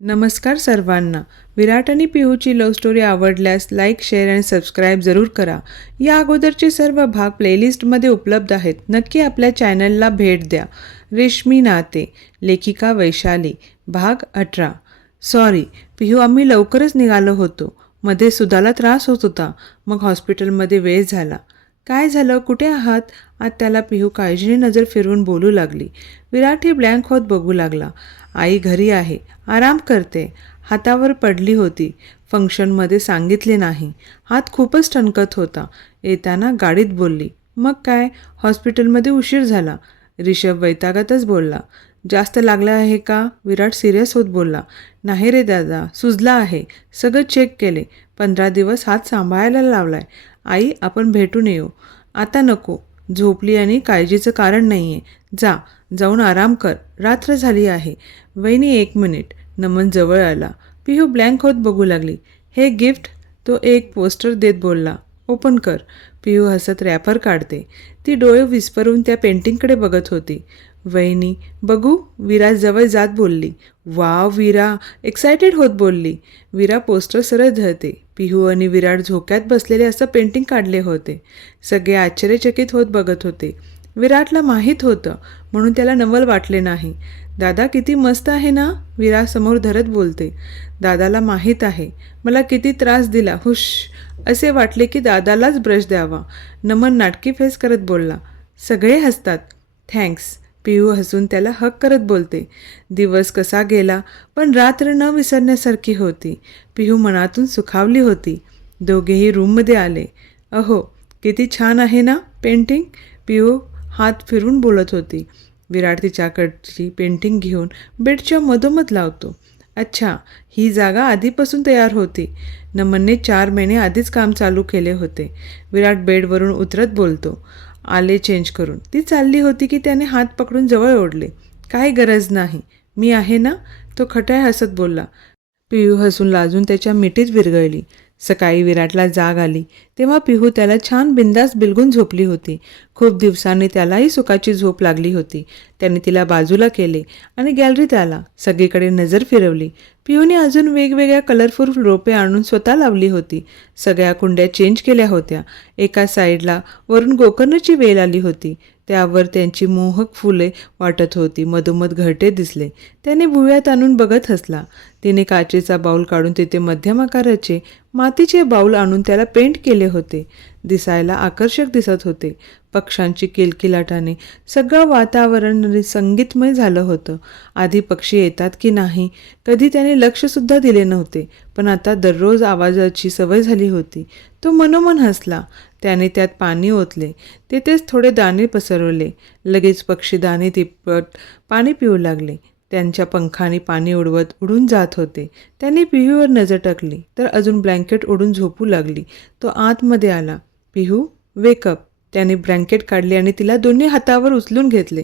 नमस्कार सर्वांना. विराट आणि पिहूची लव्ह स्टोरी आवडल्यास लाईक, शेअर आणि सबस्क्राईब जरूर करा. या अगोदरचे सर्व भाग प्लेलिस्टमध्ये उपलब्ध आहेत. नक्की आपल्या चॅनलला भेट द्या. रेशमी नाते, लेखिका वैशाली, भाग 18. सॉरी पिहू, आम्ही लवकरच निघालो होतो. मध्ये सुधाला त्रास होत होता. मग हॉस्पिटलमध्ये वेळ झाला. काय झालं, कुठे आहात? आज त्याला पिहू काळजीने नजर फिरवून बोलू लागली. विराट ही ब्लँक होत बघू लागला. आई घरी आहे, आराम करते. हातावर पडली होती. फंक्शनमध्ये सांगितले नाही. हात खूपच ठणकत होता. येताना गाडीत बोलली. मग काय, हॉस्पिटलमध्ये उशीर झाला. रिषभ वैतागातच बोलला. जास्त लागलं आहे का? विराट सिरियस होत बोलला. नाही रे दादा, सुजला आहे. सगळं चेक केले. 15 दिवस हात सांभाळायला लावलाय. आई, आपण भेटून येऊ. आता नको. झोपली आणि काळजीचं कारण नाही आहे. जाऊन आराम कर. रात्र झाली आहे. वहिनी 1 मिनिट. नमन जवळ आला. पिहू ब्लँक होत बघू लागली. हे गिफ्ट? तो एक पोस्टर देत बोलला. ओपन कर. पिहू हसत रॅपर काढते. ती डोळे विस्परून त्या पेंटिंगकडे बघत होती. वहिनी बघू, विरा जवळ जात बोलली. वाव विरा, एक्सायटेड होत बोलली. विरा पोस्टर सरळ धरते. पिहू आणि विराट झोक्यात बसलेले असं पेंटिंग काढले होते. सगळे आश्चर्यचकित होत बघत होते. विराटला माहीत होतं म्हणून त्याला नवल वाटले नाही. दादा किती मस्त आहे ना? विरा समोर धरत बोलते. दादाला माहीत आहे मला किती त्रास दिला. हुश, असे वाटले की दादालाच ब्रश द्यावा. नमन नाटकी फेस करत बोलला. सगळे हसतात. थँक्स. पिहू हसून त्याला हक करत बोलते. दिवस कसा गेला, पण रात्र न विसरण्यासारखी होती. पिहू मनातून सुखावली होती. दोघेही रूममध्ये आले. अहो, किती छान आहे ना पेंटिंग? पिहू हात फिरून बोलत होती. विराट तिच्याकडची पेंटिंग घेऊन बेडच्या मधोमध लावतो. अच्छा, ही जागा आधीपासून तयार होती. नमनने 4 महिने आधीच काम चालू केले होते. विराट बेडवरून उतरत बोलतो. आले चेंज करून. ती चालली होती की त्याने हात पकडून जवळ ओढले. काही गरज नाही, मी आहे ना, तो खट्याळ हसत बोलला. पिहू हसून लाजून त्याच्या मिठीत विरघळली. सकाळी विराटला जाग आली तेव्हा पिहू त्याला छान बिंदास बिलगून झोपली होती. खूप दिवसांनी त्यालाही सुखाची झोप लागली होती. त्याने तिला बाजूला केले आणि गॅलरीत आला. सगळीकडे नजर फिरवली. पिहूने अजून वेगवेगळ्या कलरफुल रोपे आणून स्वतः लावली होती. सगळ्या कुंड्या चेंज केल्या होत्या. एका साईडला वरून गोकर्णची वेल आली होती. त्यावर त्यांची मोहक फुले वाटत होती. मधोमध घरटे दिसले. त्याने भुवयात आणून बघत हसला. तिने काचेचा बाऊल काढून तिथे मध्यम आकाराचे मातीचे बाऊल आणून त्याला पेंट केले होते. दिसायला आकर्षक दिसत होते. पक्ष्यांची किलकिलाटाने सगळं वातावरण संगीतमय झालं होतं. आधी पक्षी येतात की नाही कधी त्याने लक्षसुद्धा दिले नव्हते, पण आता दररोज आवाजाची सवय झाली होती. तो मनोमन हसला. त्याने त्यात पाणी ओतले. तेथेच थोडे दाणे पसरवले. लगेच पक्षी दाणे तिप्पट पाणी पिऊ लागले. त्यांच्या पंखांनी पाणी उडवत उडून जात होते. त्याने पिहूवर नजर टाकली तर अजून ब्लँकेट ओढून झोपू लागली. तो आतमध्ये आला. पिहू, वेकअप. त्याने ब्लँकेट काढले आणि तिला दोन्ही हातावर उचलून घेतले.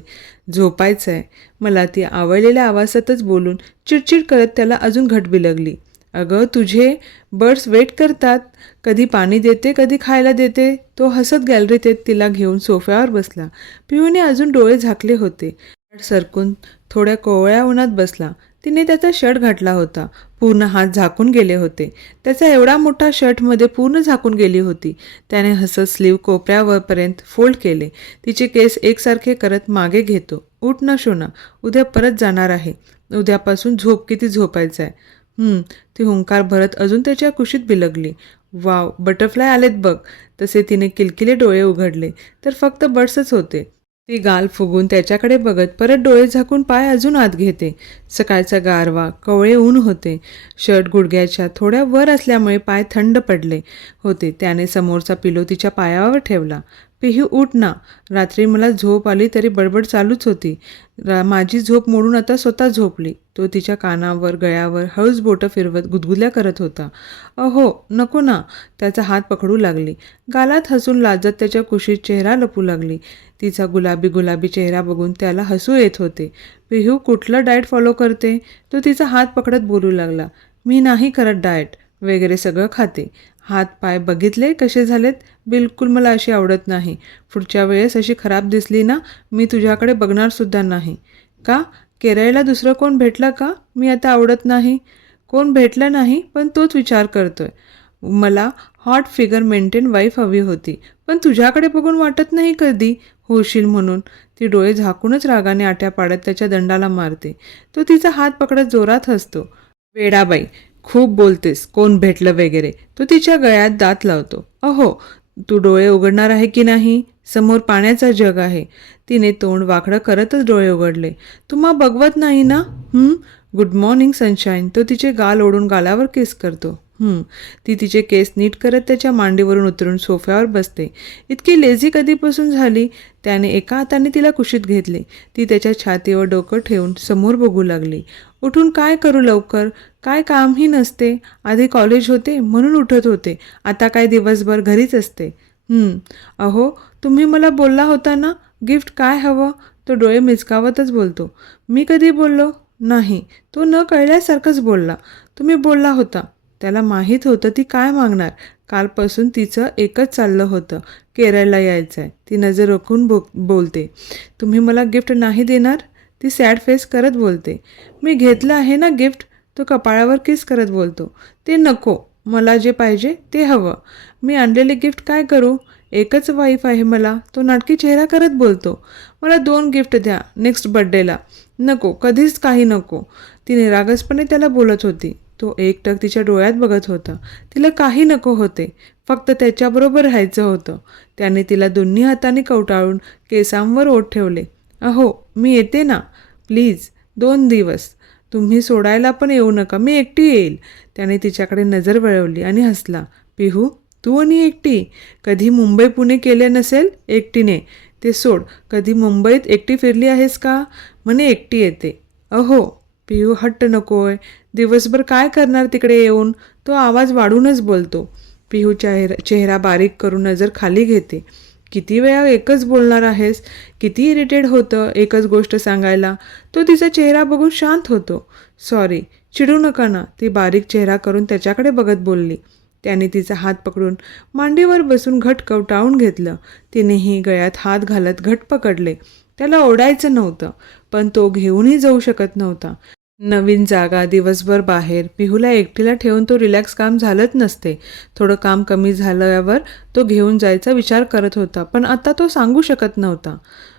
झोपायचंय मला, ती आवडलेल्या आवाजातच बोलून चिडचिड करत त्याला अजून घट बिलगली. अगं, तुझे बर्ड्स वेट करतात. कधी पाणी देते, कधी खायला देते. तो हसत गॅलरीत येत तिला घेऊन सोफ्यावर बसला. पिहूने अजून डोळे झाकले होते. सरकून थोड्या कोवळ्या उन्हात बसला. तिने त्याचा शर्ट घातला होता. पूर्ण हात झाकून गेले होते. त्याचा एवढा मोठा शर्टमध्ये पूर्ण झाकून गेली होती. त्याने हसत स्लीव कोपऱ्यावरपर्यंत फोल्ड केले. तिचे केस एकसारखे करत मागे घेतो. उठ ना शोना, उद्या परत जाणार आहे. उद्यापासून झोप, किती झोपायचं आहे. ती हुंकार भरत अजून त्याच्या कुशीत बिलगली. वाव, बटरफ्लाय आलेत बघ. तसे तिने किलकिले डोळे उघडले तर फक्त बर्ड्सच होते. ती गाल फुगून त्याच्याकडे बघत परत डोळे झाकून पाय अजून आत घेते. सकाळचा गारवा, कवळे ऊन होते. शर्ट गुडघ्याच्या थोड्या वर असल्यामुळे पाय थंड पडले होते. त्याने समोरचा पिलो तिच्या पायावर ठेवला. पिहू, उठ ना. रात्री मला झोप आली तरी बडबड चालूच होती. माझी झोप मोडून आता स्वतः झोपली. तो तिच्या कानावर, गळ्यावर हळूच बोटं फिरवत गुदगुल्या करत होता. अहो, नको ना. त्याचा हात पकडू लागली. गालात हसून लाजत त्याच्या कुशीत चेहरा लपू लागली. तिचा गुलाबी गुलाबी चेहरा बघून त्याला हसू येत होते. पिहू, कुठलं डाएट फॉलो करते? तो तिचा हात पकडत बोलू लागला. मी नाही करत डाएट वगैरे, सगळं खाते. हात पाय बघितले कसे झालेत? बिलकुल मला अशी आवडत नाही. पुढच्या वेळेस अशी खराब दिसली ना, मी तुझ्याकडे बघणारसुद्धा नाही. का? केरळला दुसरं कोण भेटलं का? मी आता आवडत नाही. कोण भेटलं नाही, पण तोच विचार करतोय. मला हॉट फिगर मेंटेन वाईफ हवी होती, पण तुझ्याकडे बघून वाटत नाही कधी होशील म्हणून. ती डोळे झाकूनच रागाने आट्या पाडत त्याच्या दंडाला मारते. तो तिचा हात पकडत जोरात हसतो. वेडाबाई, खूप बोलतेस, कोण भेटलं वगैरे. तो तिच्या गळ्यात दात लावतो. अहो, तू डोळे उघडणार आहे की नाही? समोर पाण्याचा जग आहे. तिने तोंड वाकडं करतच डोळे उघडले. तुम्हा बघवत नाही ना? Good morning sunshine. तो तिचे गाल ओढून गालावर किस करतो. ती तिचे केस नीट करत त्याच्या मांडीवरून उतरून सोफ्यावर बसते. इतकी लेझी कधीपासून झाली? त्याने एका हाताने तिला कुशीत घेतले. ती त्याच्या छातीवर डोकं ठेवून समोर बघू लागली. उठून काय करू लवकर? काय कामही नसते. आधी कॉलेज होते म्हणून उठत होते. आता काय दिवसभर घरीच असते. अहो, तुम्ही मला बोलला होता ना गिफ्ट काय हवं? तो डोळे मिचकावतच बोलतो. मी कधी बोललो? नाही. तो न कळल्यासारखंच बोलला. तुम्ही बोलला होता. त्याला माहीत होतं ती काय मागणार. कालपासून तिचं एकच चाललं होतं, केरळला यायचं आहे. ती नजर रोखून बोलते. तुम्ही मला गिफ्ट नाही देणार? ती सॅड फेस करत बोलते. मी घेतलं आहे ना गिफ्ट. तो कपाळावर किस करत बोलतो. ते नको. मला जे पाहिजे ते हवं. मी आणलेले गिफ्ट काय करू? एकच वाईफ आहे मला. तो नाटकी चेहरा करत बोलतो. मला 2 गिफ्ट द्या नेक्स्ट बर्थडेला. नको, कधीच काही नको. ती निरागसपणे त्याला बोलत होती. तो एकटक तिच्या डोळ्यात बघत होता. तिला काही नको होते, फक्त त्याच्याबरोबर राहायचं होतं. त्याने तिला दोन्ही हाताने कवटाळून केसांवर ओठ ठेवले. अहो, मी येते ना. प्लीज 2 दिवस. तुम्ही सोडायला पण येऊ नका. मी एकटी येईल. त्याने तिच्याकडे नजर वळवली आणि हसला. पिहू, तू आणि एकटी? कधी मुंबई पुणे केले नसेल एकटीने. ते सोड. कधी मुंबईत एकटी फिरली आहेस का? म्हणे एकटी येते. अहो, पिहू हट्ट नकोय. दिवसभर काय करणार तिकडे येऊन? तो आवाज वाढूनच बोलतो. पिहू चेहरा बारीक करून नजर खाली घेते. किती वेळा एकच बोलणार आहेस? किती इरिटेट होतं एकच गोष्ट सांगायला. तो तिचा चेहरा बघून शांत होतो. सॉरी, चिडू नका ना. ती बारीक चेहरा करून त्याच्याकडे बघत बोलली. त्याने तिचा हात पकडून मांडीवर बसून घट कवटाळून घेतलं. तिनेही गळ्यात हात घालत घट पकडले. त्याला ओढायचं नव्हतं, पण तो घेऊनही जाऊ शकत नव्हता. नवीन जागा, दिवसभर बाहेर. पिहूला एकटीला ठेवून तो रिलॅक्स काम झालंच नसते. थोडं काम कमी झाल्यावर तो घेऊन जायचा विचार करत होता, पण आता तो सांगू शकत नव्हता.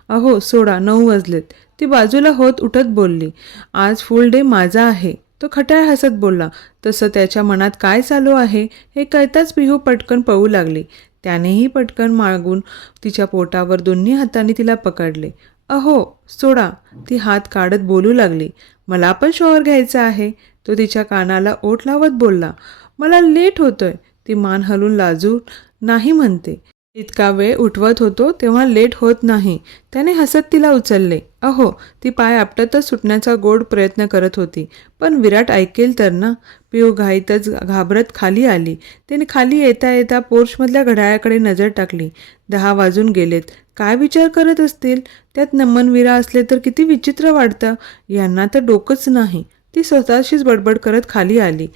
अहो सोडा, 9 वाजलेत. ती बाजूला होत उठत बोलली. आज फुल डे माझा आहे. तो खट्याळ हसत बोलला. तसं त्याच्या मनात काय चालू आहे हे कळताच पिहू पटकन पळू लागली. त्यानेही पटकन मागून तिच्या पोटावर दोन्ही हातांनी तिला पकडले. अहो सोडा. ती हात काढत बोलू लागली. मला पण शॉवर घ्यायचा आहे. तो तिच्या कानाला ओठ लावत बोलला. मला लेट होतोय. ती मान हलवून लाजून नाही म्हणते. इतका वेळ उठवत होतो तेव्हा लेट होत नाही. त्याने हसत तिला उचलले. अहो, ती पाय आपटतच सुटण्याचा गोड प्रयत्न करत होती. पण विराट ऐकेल तर ना. पिऊ घाईतच घाबरत खाली आली. त्याने खाली येता येता पोर्चमधल्या घड्याळाकडे नजर टाकली. 10 वाजून गेलेत. काय विचार करत असतील? त्यात नमनवीरा असले तर किती विचित्र वाटतं. यांना तर डोकंच नाही. ती स्वतःशीच बडबड करत खाली आली.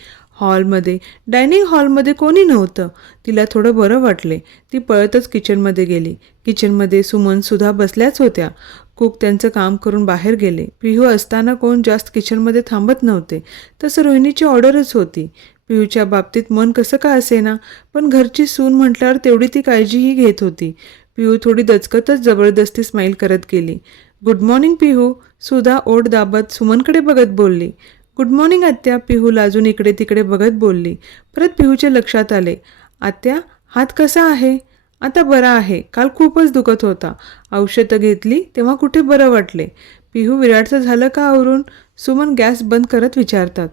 डायनिंग हॉलमध्ये कोणी नव्हतं. तिला थोडं बरं वाटले. ती पळतच किचनमध्ये गेली. किचनमध्ये सुमन सुद्धा बसल्याच होत्या. कुक त्यांचं काम करून बाहेर गेले. पिहू असताना कोण जास्त किचनमध्ये थांबत नव्हते. तसं रोहिणीची ऑर्डरच होती. पिहूच्या बाबतीत मन कसं का असेना, पण घरची सून म्हटल्यावर तेवढी ती काळजीही घेत होती. पिहू थोडी दचकतच जबरदस्ती स्माईल करत गेली. गुड मॉर्निंग पिहू. सुधा ओठ दाबत सुमनकडे बघत बोलली. गुड मॉर्निंग आत्या. पिहू लाजून इकडे तिकडे बघत बोलली. परत पिहूच्या लक्षात आले. आत्या, हात कसा आहे? आता बरा आहे. काल खूपच दुखत होता. औषधं घेतली तेव्हा कुठे बरं वाटले. पिहू, विराटचं झालं का आवरून? सुमन गॅस बंद करत विचारतात.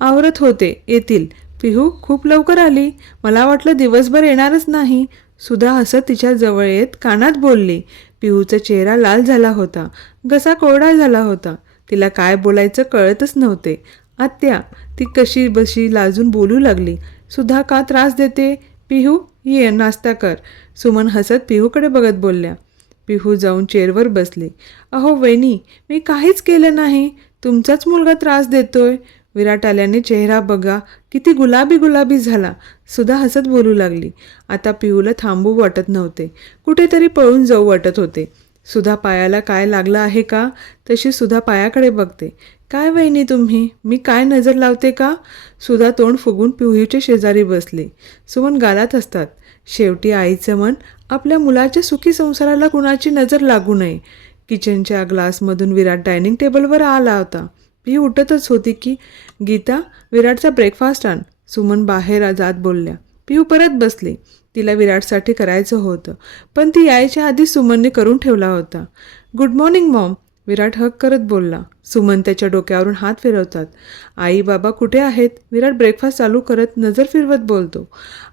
आवरत होते, येतील. पिहू, खूप लवकर आली. मला वाटलं दिवसभर येणारच नाही. सुधा हसत तिच्या जवळ येत कानात बोलली. पिहूचा चेहरा लाल झाला होता. घसा कोरडा झाला होता. तिला काय बोलायचं कळतच नव्हते. आत्या. ती कशी बशी लाजून बोलू लागली. सुधा का त्रास देते? पिहू, ये नाश्ता कर. सुमन हसत पिहूकडे बघत बोलल्या. पिहू जाऊन चेअरवर बसली. अहो वहिनी, मी काहीच केलं नाही. तुमचाच मुलगा त्रास देतोय. विराट आल्याने चेहरा बघा किती गुलाबी गुलाबी झाला. सुधा हसत बोलू लागली. आता पिहूला थांबू वाटत नव्हते. कुठेतरी पळून जाऊ वाटत होते. सुधा पायाला काय लागलं आहे का? तशी सुधा पायाकडे बघते. काय वहिनी तुम्ही? मी काय नजर लावते का? सुधा तोंड फुगून पिहूच्या शेजारी बसली. सुमन गालात असतात. शेवटी आईचं मन आपल्या मुलाच्या सुखी संसाराला कुणाची नजर लागू नये. किचनच्या ग्लासमधून विराट डायनिंग टेबलवर आला होता. पिहू उठतच होती की, गीता विराटचा ब्रेकफास्ट आण. सुमन बाहेर जात बोलल्या. पिहू परत बसली. तिला विराटसाठी करायचं होतं, पण ती यायच्या आधी सुमनने करून ठेवला होता. गुड मॉर्निंग मॉम, विराट हक करत बोलला. सुमन त्याच्या डोक्यावरून हात फिरवतात. आई बाबा कुठे आहेत? विराट ब्रेकफास्ट चालू करत नजर फिरवत बोलतो.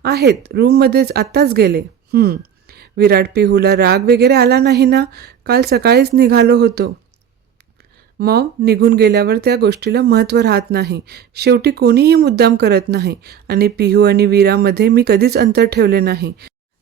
आहेत, रूममध्येच आत्ताच गेले. विराट, पिहूला राग वगैरे आला नाही ना? काल सकाळीच निघालो होतो. मॉम, निघून गेल्यावर त्या गोष्टीला महत्त्व राहत नाही. शेवटी कोणीही मुद्दाम करत नाही आणि पिहू आणि वीरामध्ये मी कधीच अंतर ठेवले नाही.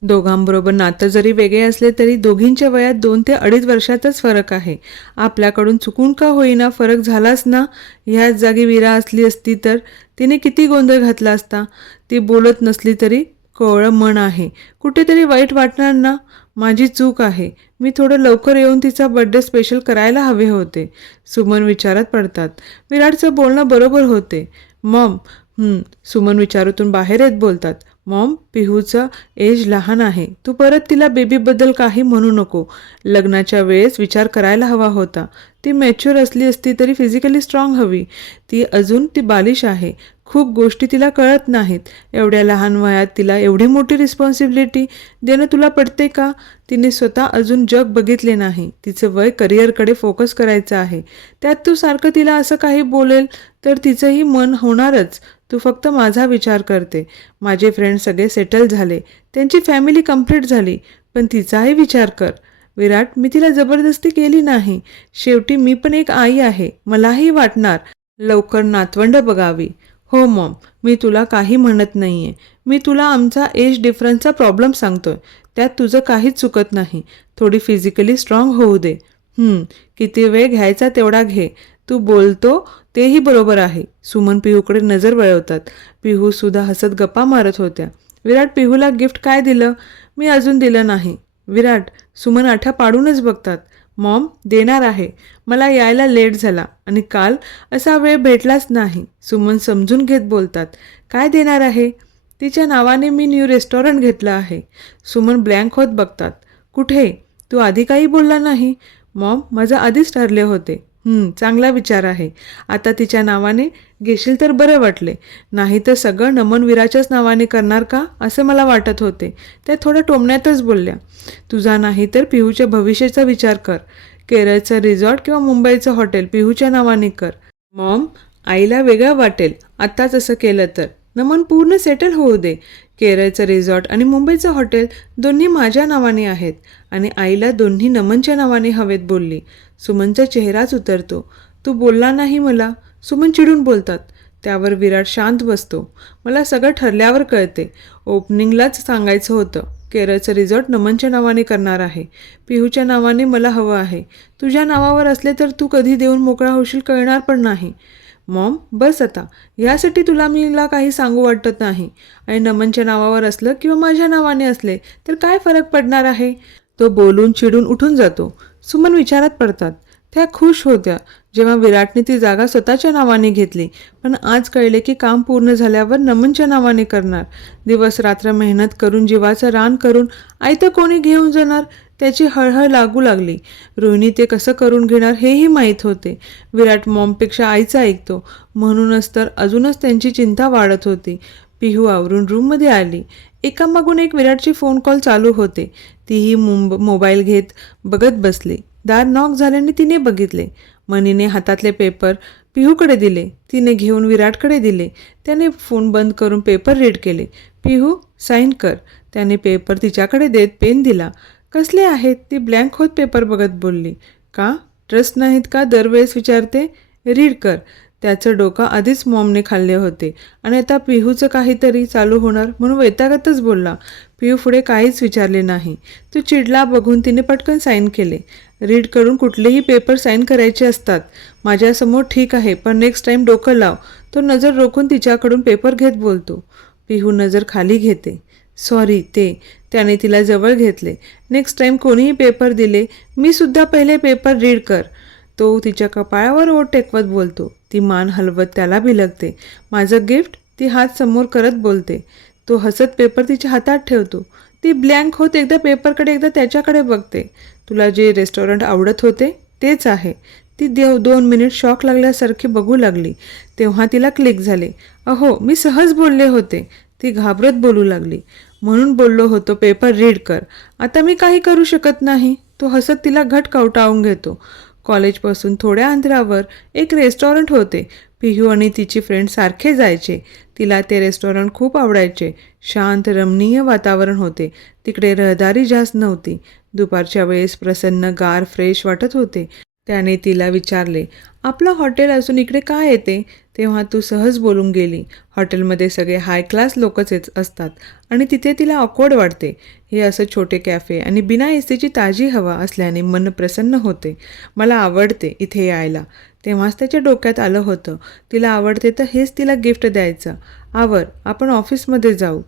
दोघांबरोबर नातं जरी वेगळे असले तरी दोघींच्या वयात 2 ते 2.5 वर्षाचाच फरक आहे. आपल्याकडून चुकून का होईना फरक झालाच ना. ह्याच जागी वीरा असली असती तर तिने किती गोंधळ घातला असता. ती बोलत नसली तरी कोवळं मन आहे. कुठेतरी वाईट वाटणार ना. माझी चूक आहे. मी थोडं लवकर येऊन तिचा बर्थडे स्पेशल करायला हवे होते. सुमन विचारात पडतात. विराटचं बोलणं बरोबर होते. मॉम, सुमन विचारातून बाहेर येत बोलतात. मॉम, पिहूचं एज लहान आहे. तू परत तिला बेबीबद्दल काही म्हणू नको. लग्नाच्या वेळेस विचार करायला हवा होता. ती मॅच्युअर असली असती तरी फिजिकली स्ट्रॉंग हवी. ती बालिश आहे. खूप गोष्टी तिला कळत नाहीत. एवढ्या लहान वयात तिला एवढी मोठी रिस्पॉन्सिबिलिटी देणं तुला पडते का? तिने स्वतः अजून जग बघितले नाही. तिचं वय करिअरकडे फोकस करायचं आहे. त्यात तू सारखं तिला असं काही बोलेल तर तिचंही मन होणारच. तू फक्त माझा विचार करते. माझे फ्रेंड सगळे सेटल झाले, त्यांची फॅमिली कंप्लीट झाली, पण तिचाही विचार कर. विराट, मी तिला जबरदस्ती केली नाही. शेवटी मी पण एक आई आहे. मलाही वाटणार लवकर नातवंड बघावी. हो मॉम, मी तुला काही म्हणत नाहीये. मी तुला आमचा एज डिफरन्सचा प्रॉब्लेम सांगतोय. त्यात तुझं काहीच चुकत नाही. थोडी फिजिकली स्ट्रॉंग होऊ दे. किती वेळ घ्यायचा तेवढा घे. तू बोलतो तेही बरोबर आहे. सुमन पिहूकडे नजर वळवतात. पिहू सुद्धा हसत गप्पा मारत होत्या. विराट, पिहूला गिफ्ट काय दिलं? मी अजून दिलं नाही. विराट, सुमन आठा पाडूनच बघतात. मॉम, देणार आहे. मला यायला लेट झाला आणि काल असा वेळ भेटलाच नाही. सुमन समजून घेत बोलतात. काय देणार आहे? तिच्या नावाने मी न्यू रेस्टॉरंट घेतलं आहे. सुमन ब्लँक होत बघतात. कुठे? तू आधी काही बोलला नाही. मॉम, माझं आधीच ठरले होते. चांगला विचार आहे. आता तिच्या नावाने घेशील तर बरं वाटले. नाही तर सगळं नमन वीराच्याच नावाने करणार का असं मला वाटत होते. त्या थोड्या टोमण्यातच बोलल्या. तुझा नाही तर पिहूच्या भविष्याचा विचार कर. केरळचं रिसॉर्ट किंवा मुंबईचं हॉटेल पिहूच्या नावाने कर. मॉम, आईला वेगळं वाटेल आत्ताच असं केलं तर. नमन पूर्ण सेटल होऊ दे. केरळचं रिसॉर्ट आणि मुंबईचं हॉटेल दोन्ही माझ्या नावाने आहेत आणि आईला दोन्ही नमनच्या नावाने हवेत बोलली. सुमनचा चेहराच उतरतो. तू बोलला नाही मला. सुमन चिडून बोलतात. त्यावर विराट शांत बसतो. मला सगळं ठरल्यावर कळते. ओपनिंगलाच सांगायचं होतं. केरळचं रिसॉर्ट नमनच्या नावाने करणार आहे. पिहूच्या नावाने मला हवं आहे. तुझ्या नावावर असले तर तू कधी देऊन मोकळा होशील कळणार पण नाही. मॉम, बस आता. ह्यासाठी तुला मीला काही सांगू वाटत नाही. आणि नमनच्या नावावर असलं किंवा माझ्या नावाने असले तर काय फरक पडणार आहे? तो बोलून चिडून उठून जातो. सुमन विचारात पडतात. त्या खुश होत्या जेव्हा विराटने ती जागा स्वतःच्या नावाने घेतली, पण आज कळले की काम पूर्ण झाल्यावर नमनच्या नावाने करणार. दिवस रात्र मेहनत करून जीवाचं रान करून आयतं कोणी घेऊन जाणार? त्याची हळहळ लागू लागली. रोहिणी ते कसं करून घेणार हेही माहीत होते. विराट मॉमपेक्षा आईचं ऐकतो म्हणूनच तर अजूनच त्यांची चिंता वाढत होती. पिहू आवरून रूममध्ये आली. एकामागून एक विराटचे फोन कॉल चालू होते. तीही मोबाईल घेत बघत बसली. दार नॉक झाल्याने तिने बघितले. मनीने हातातले पेपर पिहूकडे दिले. तिने घेऊन विराटकडे दिले. त्याने फोन बंद करून पेपर रीड केले. पिहू, साईन कर. त्याने पेपर तिच्याकडे देत पेन दिला. कसले आहेत? ती ब्लँक होत पेपर बघत बोलली. का? ट्रस्ट नाहीत का दरवेळेस विचारते? रीड कर. त्याचं डोकं आधीच मॉमने खाल्ले होते आणि आता पिहूचं काहीतरी चालू होणार म्हणून वैतागतच बोलला. पिहू पुढे काहीच विचारले नाही. तो चिडला बघून तिने पटकन साईन केले. रीड करून कुठलेही पेपर साईन करायचे असतात. माझ्यासमोर ठीक आहे, पण नेक्स्ट टाईम डोकं लाव. तो नजर रोखून तिच्याकडून पेपर घेत बोलतो. पिहू नजर खाली घेते. सॉरी त्याने तिला जवळ घेतले. नेक्स्ट टाईम कोणीही पेपर दिले, मी सुद्धा पहिले पेपर रीड कर. तो तिच्या कपाळावर ओठ टेकवत बोलतो. ती मान हलवत त्याला बिलगते. माझं गिफ्ट, ती हात समोर करत बोलते. तो हसत पेपर तिच्या हातात ठेवतो. ती ब्लँक होत एकदा पेपरकडे एकदा त्याच्याकडे बघते. तुला जे रेस्टॉरंट आवडत होते तेच आहे. ती 2 मिनिट शॉक लागल्यासारखी बघू लागली. तेव्हा तिला क्लिक झाले. अहो, मी सहज बोलले होते. ती घाबरत बोलू लागली. म्हणून बोललो होतो पेपर रीड कर. आता मी काही करू शकत नाही. तो हसत तिला घट कवटाळून घेतो. कॉलेजपासून थोड्या अंतरावर एक रेस्टॉरंट होते. पिहू आणि तिची फ्रेंड सारखे जायचे. तिला ते रेस्टॉरंट खूप आवडायचे. शांत रमणीय वातावरण होते. तिकडे रहदारी जास्त नव्हती. दुपारच्या वेळेस प्रसन्न, गार, फ्रेश वाटत होते. त्याने तिला विचारले, आपलं हॉटेल असून इकडे काय येते? तेव्हा तू सहज बोलून गेली, हॉटेलमध्ये सगळे हाय क्लास लोकच असतात आणि तिथे तिला ऑकवर्ड वाटते. हे असं छोटे कॅफे आणि बिना एसीची ताजी हवा असल्याने मन प्रसन्न होते. मला आवडते इथे यायला. तेव्हाच त्याच्या डोक्यात आलं होतं, तिला आवडते तर हेच तिला गिफ्ट द्यायचं. आवर, आपण ऑफिसमध्ये जाऊ.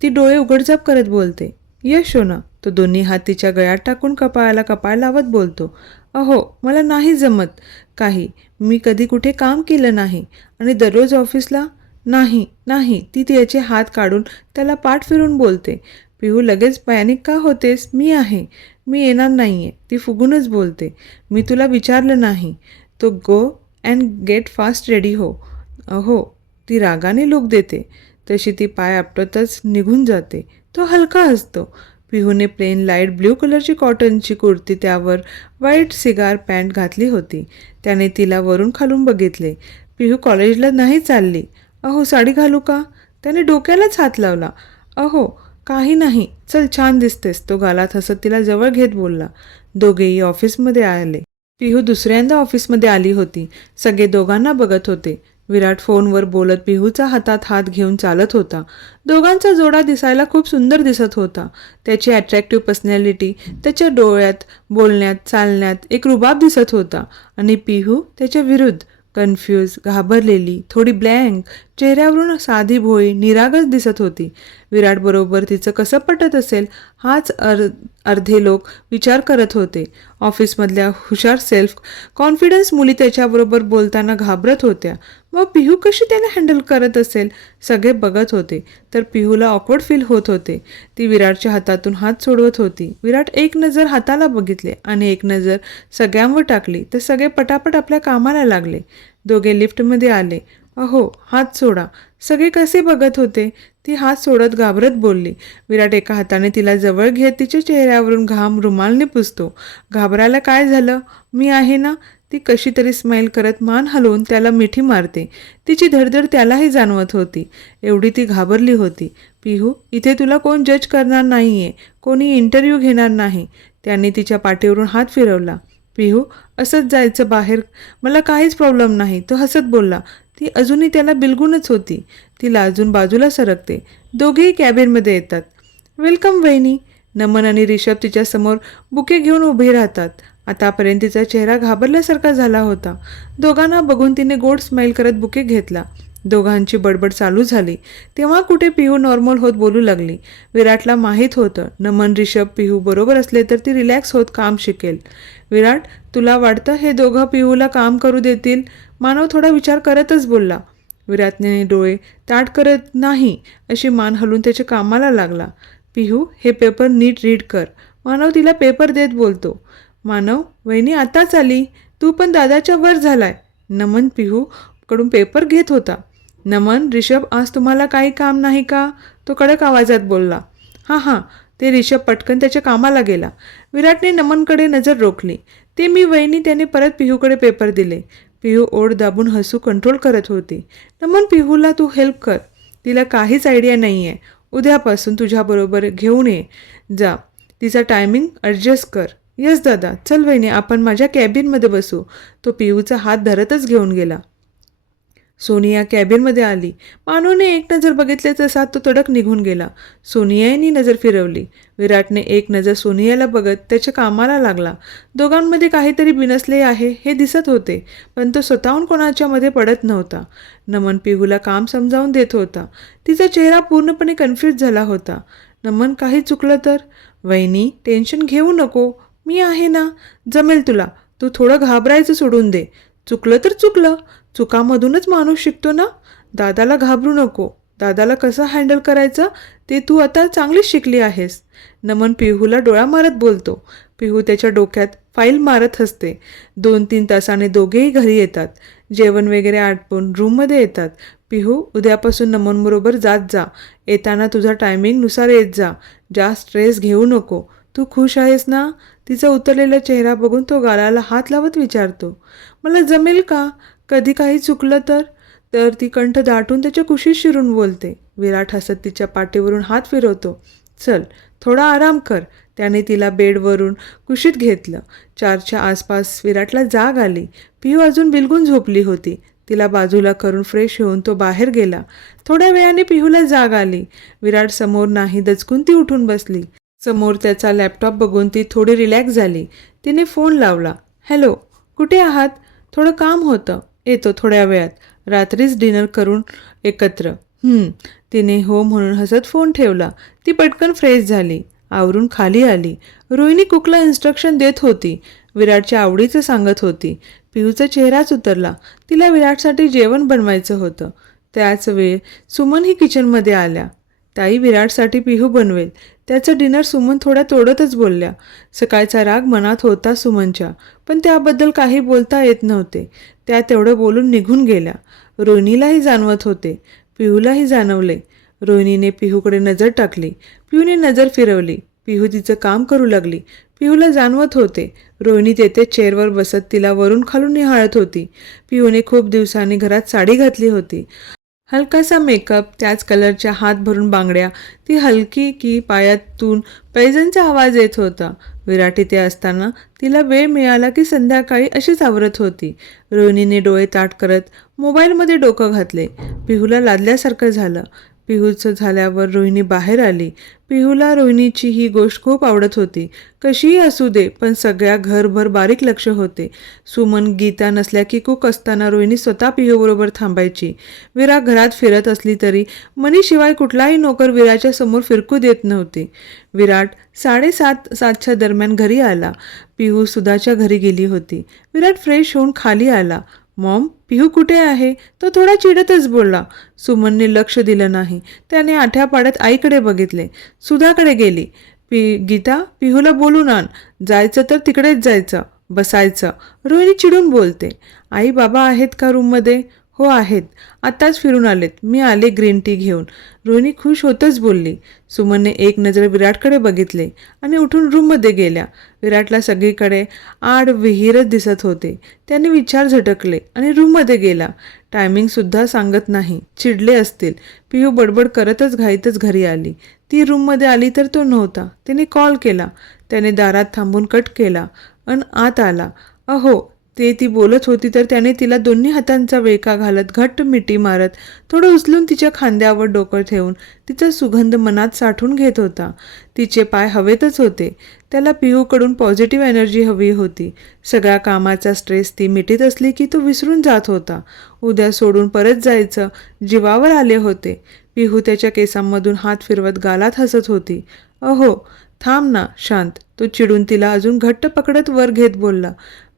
ती डोळे उघडझाप करत बोलते. यश हो ना. तो दोन्ही हात तिच्या गळ्यात टाकून कपाळाला कपाळ लावत बोलतो. अहो, मला नाही जमत काही. मी कधी कुठे काम केलं नाही आणि दररोज ऑफिसला नाही. ती त्याचे हात काढून त्याला पाठ फिरून बोलते. पिहू, लगेच पॅनिक का होतेस? मी आहे. मी येणार नाहीये. ती फुगूनच बोलते. मी तुला विचारलं नाही. तो go and get fast ready हो. अहो, ती रागाने लूक देते. तशी ती पाय आपटतच निघून जाते. तो हलका हसतो. पिहूने प्लेन लाईट ब्ल्यू कलरची कॉटनची कुर्ती, त्यावर व्हाईट सिगार पॅन्ट घातली होती. त्याने तिला वरून खालून बघितले. पिहू कॉलेजला नाही चालली. अहो, साडी घालू का? त्याने डोक्यालाच हात लावला. अहो, काही नाही, चल, छान दिसतेस. तो गालात हसत तिला जवळ घेत बोलला. दोघेही ऑफिसमध्ये आले. पिहू दुसऱ्यांदा ऑफिसमध्ये आली होती. सगळे दोघांना बघत होते. विराट फोनवर बोलत पिहूचा हातात हात घेऊन चालत होता. दोघांचा जोडा दिसायला खूप सुंदर दिसत होता. त्याची अट्रॅक्टिव्ह पर्सनॅलिटी, त्याच्या डोळ्यात, बोलण्यात, चालण्यात एक रुबाब दिसत होता. आणि पिहू त्याच्या विरुद्ध, कन्फ्यूज, घाबरलेली, थोडी ब्लँक, चेहऱ्यावरून साधी भोळी, निरागस दिसत होती. विराटबरोबर तिचं कसं पटत असेल हाच अर्धे लोक विचार करत होते. ऑफिसमधल्या हुशार सेल्फ कॉन्फिडन्स मुली त्याच्याबरोबर बोलताना घाबरत होत्या. मग पिहू कशी त्याला हँडल करत असेल? सगळे बघत होते, तर पिहूला ऑकवर्ड फील होत होते. ती विराटच्या हातातून हात सोडवत होती. विराट एक नजर हाताला बघितले आणि एक नजर सगळ्यांवर टाकली, तर सगळे पटापट आपल्या कामाला लागले. दोघे लिफ्टमध्ये आले. अहो, हात सोडा. सगळे कसे बघत होते. ती हात सोडत घाबरत बोलली. विराट एका हाताने तिला जवळ घेत तिच्या चेहऱ्यावरून घाम रुमालने पुसतो. घाबरायला काय झालं? मी आहे ना. ती कशी तरी स्माईल करत मान हलवून त्याला मिठी मारते. तिची धडधड त्यालाही जाणवत होती. एवढी ती घाबरली होती. पिहू, इथे तुला कोण जज करणार नाहीये. कोणी इंटरव्ह्यू घेणार नाही. त्याने तिच्या पाठीवरून हात फिरवला. पिहू, असंच जायचं बाहेर, मला काहीच प्रॉब्लेम नाही. तो हसत बोलला. ती अजूनही त्याला बिलगूनच होती. तिला अजून बाजूला सरकते. दोघेही कॅबिनमध्ये येतात. वेलकम वहिनी. नमन आणि रिषभ तिच्यासमोर बुके घेऊन उभे राहतात. आतापर्यंत तिचा चेहरा घाबरल्यासारखा झाला होता. दोघांना बघून तिने गोड स्माईल करत बुके घेतला. दोघांची बडबड चालू झाली. तेव्हा कुठे पिहू नॉर्मल होत बोलू लागली. विराटला माहीत होतं, नमन, रिषभ पिहू बरोबर असले तर ती रिलॅक्स होत काम शिकेल. विराट, तुला वाटतं हे दोघं पिहूला काम करू देतील? मानव थोडा विचार करतच बोलला. विराटने डोळे ताट करत नाही अशी मान हलवून त्याच्या कामाला लागला. पिहू, हे पेपर नीट रीड कर. मानव तिला पेपर देत बोलतो. मानव, वहिनी आताच आली. तू पण दादाच्या वर झालाय. नमन पिहू कडून पेपर घेत होता. नमन, रिषभ, आज तुम्हाला काही काम नाही का? तो कडक आवाजात बोलला. हां. ते रिषभ पटकन त्याच्या कामाला गेला. विराटने नमनकडे नजर रोखली. ते मी वहिनी. त्याने परत पिहूकडे पेपर दिले. पिहू ओठ दाबून हसू कंट्रोल करत होती. नमन, पिहूला तू हेल्प कर. तिला काहीच आयडिया नाही आहे. उद्यापासून तुझ्याबरोबर घेऊन ये जा. तिचा टायमिंग ॲडजस्ट कर. यस दादा. चल वहिनी, आपण माझ्या कॅबिनमध्ये बसू. तो पिहूचा हात धरतच घेऊन गेला. सोनिया कॅबिनमध्ये आली. मानूने एक नजर बघितले तसा तो तडक निघून गेला. सोनियाने नजर फिरवली. विराटने एक नजर सोनियाला बघत त्याच्या कामाला लागला. दोघांमध्ये काहीतरी बिनसले आहे हे दिसत होते, पण तो स्वतःहून कोणाच्यामध्ये पडत नव्हता. नमन पिहूला काम समजावून देत होता. तिचा चेहरा पूर्णपणे कन्फ्यूज झाला होता. नमन काही चुकलं तर? वहिनी टेन्शन घेऊ नको, मी आहे ना, जमेल तुला. तू थोडं घाबरायचं सोडून दे. चुकलं तर चुकलं, चुकामधूनच माणूस शिकतो ना. दादाला घाबरू नको. दादाला कसं हँडल करायचं ते तू आता चांगलीच शिकली आहेस. नमन पिहूला डोळा मारत बोलतो. पिहू त्याच्या डोक्यात फाईल मारत हसते. 2-3 तासाने दोघेही घरी येतात. जेवण वगैरे आटपून रूममध्ये येतात. पिहू उद्यापासून नमनबरोबर जात जा. येताना तुझा टायमिंगनुसार येत जा. जास्त स्ट्रेस घेऊ नको. तू खुश आहेस ना? तिचा उतरलेला चेहरा बघून तो गालाला हात लावत विचारतो. मला जमेल का? कधी काही चुकलं तर ती कंठ दाटून त्याच्या कुशीत शिरून बोलते. विराट हसत तिच्या पाठीवरून हात फिरवतो. चल थोडा आराम कर. त्याने तिला बेडवरून कुशीत घेतलं. 4च्या आसपास विराटला जाग आली. पिहू अजून बिलगून झोपली होती. तिला बाजूला करून फ्रेश होऊन तो बाहेर गेला. थोड्या वेळाने पिहूला जाग आली. विराट समोर नाही दचकून ती उठून बसली. समोर त्याचा लॅपटॉप बघून ती थोडी रिलॅक्स झाली. तिने फोन लावला. हॅलो, कुठे आहात? थोडं काम होतं, येतो थोड्या वेळात. रात्रीच डिनर करून एकत्र. तिने हो म्हणून हसत फोन ठेवला. ती पटकन फ्रेश झाली. आवरून खाली आली. रोहिणी कुकला इन्स्ट्रक्शन देत होती. विराटच्या आवडीचं सांगत होती. पिहूचा चेहराच उतरला. तिला विराटसाठी जेवण बनवायचं होतं. त्याच वेळ सुमनही किचनमध्ये आल्या. ताई विराटसाठी पिहू बनवेल. त्याचं डिनर सुमन थोड्या तोडतच बोलल्या. सकाळचा राग मनात होता सुमनच्या, पण त्याबद्दल काही बोलता येत नव्हते. त्या तेवढं बोलून निघून गेल्या. रोहिणीलाही जाणवत होते. पिहूलाही जाणवले. रोहिणीने पिहूकडे नजर टाकली. पिहूने नजर फिरवली. पिहू तिचं काम करू लागली. पिहूला जाणवत होते. रोहिणी तेथे चेअरवर बसत तिला वरून खालून निहाळत होती. पिहूने खूप दिवसांनी घरात साडी घातली होती. हलकासा मेकअप, त्याच कलरच्या हात भरून बांगड्या. ती हलकी की पायातून पैजणचा आवाज येत होता. विराट इथे असताना तिला वेळ मिळाला की संध्याकाळी अशीच आवरत होती. रोहिणीने डोळे ताट करत मोबाईलमध्ये डोकं घातले. पिहूला लादल्यासारखं झालं. पिहूचं झाल्यावर रोहिणी बाहेर आली. पिहूला रोहिणीची ही गोष्ट खूप आवडत होती. कशीही असू दे, पण सगळ्या घरभर बारीक लक्ष होते. सुमन, गीता नसल्या की कुक असताना रोहिणी स्वतः पिहूबरोबर थांबायची. विरा घरात फिरत असली तरी मनीशिवाय कुठलाही नोकर विराच्या समोर फिरकू देत नव्हते. विराट 7:30-7च्या दरम्यान घरी आला. पिहू सुधाच्या घरी गेली होती. विराट फ्रेश होऊन खाली आला. मॉम, पिहू कुठे आहे? तो थोडा चिडतच बोलला. सुमनने लक्ष दिलं नाही. त्याने आठ्या पाड्यात आईकडे बघितले. सुधाकडे गेली. गीता, पिहूला बोलून आण. जायचं तर तिकडेच जायचं, बसायचं. रोहिणी चिडून बोलते. आई बाबा आहेत का रूममध्ये? हो आहेत, आत्ताच फिरून आलेत. मी आले ग्रीन टी घेऊन. रोहिणी खुश होतच बोलली. सुमनने एक नजर विराटकडे बघितले आणि उठून रूममध्ये गेल्या. विराटला सगळीकडे आड विहीरच दिसत होते. त्याने विचार झटकले आणि रूममध्ये गेला. टायमिंगसुद्धा सांगत नाही. चिडले असतील. पिहू बडबड करतच घाईतच घरी आली. ती रूममध्ये आली तर तो नव्हता. तिने कॉल केला. त्याने दारात थांबून कट केला अन आत आला. अहो, ती बोलत होती तर त्याने तिला दोन्ही हातांचा वेका घालत घट्ट मिठी मारत थोडं उचलून तिच्या खांद्यावर डोकं ठेवून तिचा सुगंध मनात साठवून घेत होता. तिचे पाय हवेतच होते. त्याला पिहूकडून पॉझिटिव्ह एनर्जी हवी होती. सगळ्या कामाचा स्ट्रेस ती मिटत असली की तो विसरून जात होता. उद्या सोडून परत जायचं जीवावर आले होते. पिहू त्याच्या केसांमधून हात फिरवत गालात हसत होती. अहो थांब ना शांत. तो चिडून तिला अजून घट्ट पकडत वर घेत बोलला.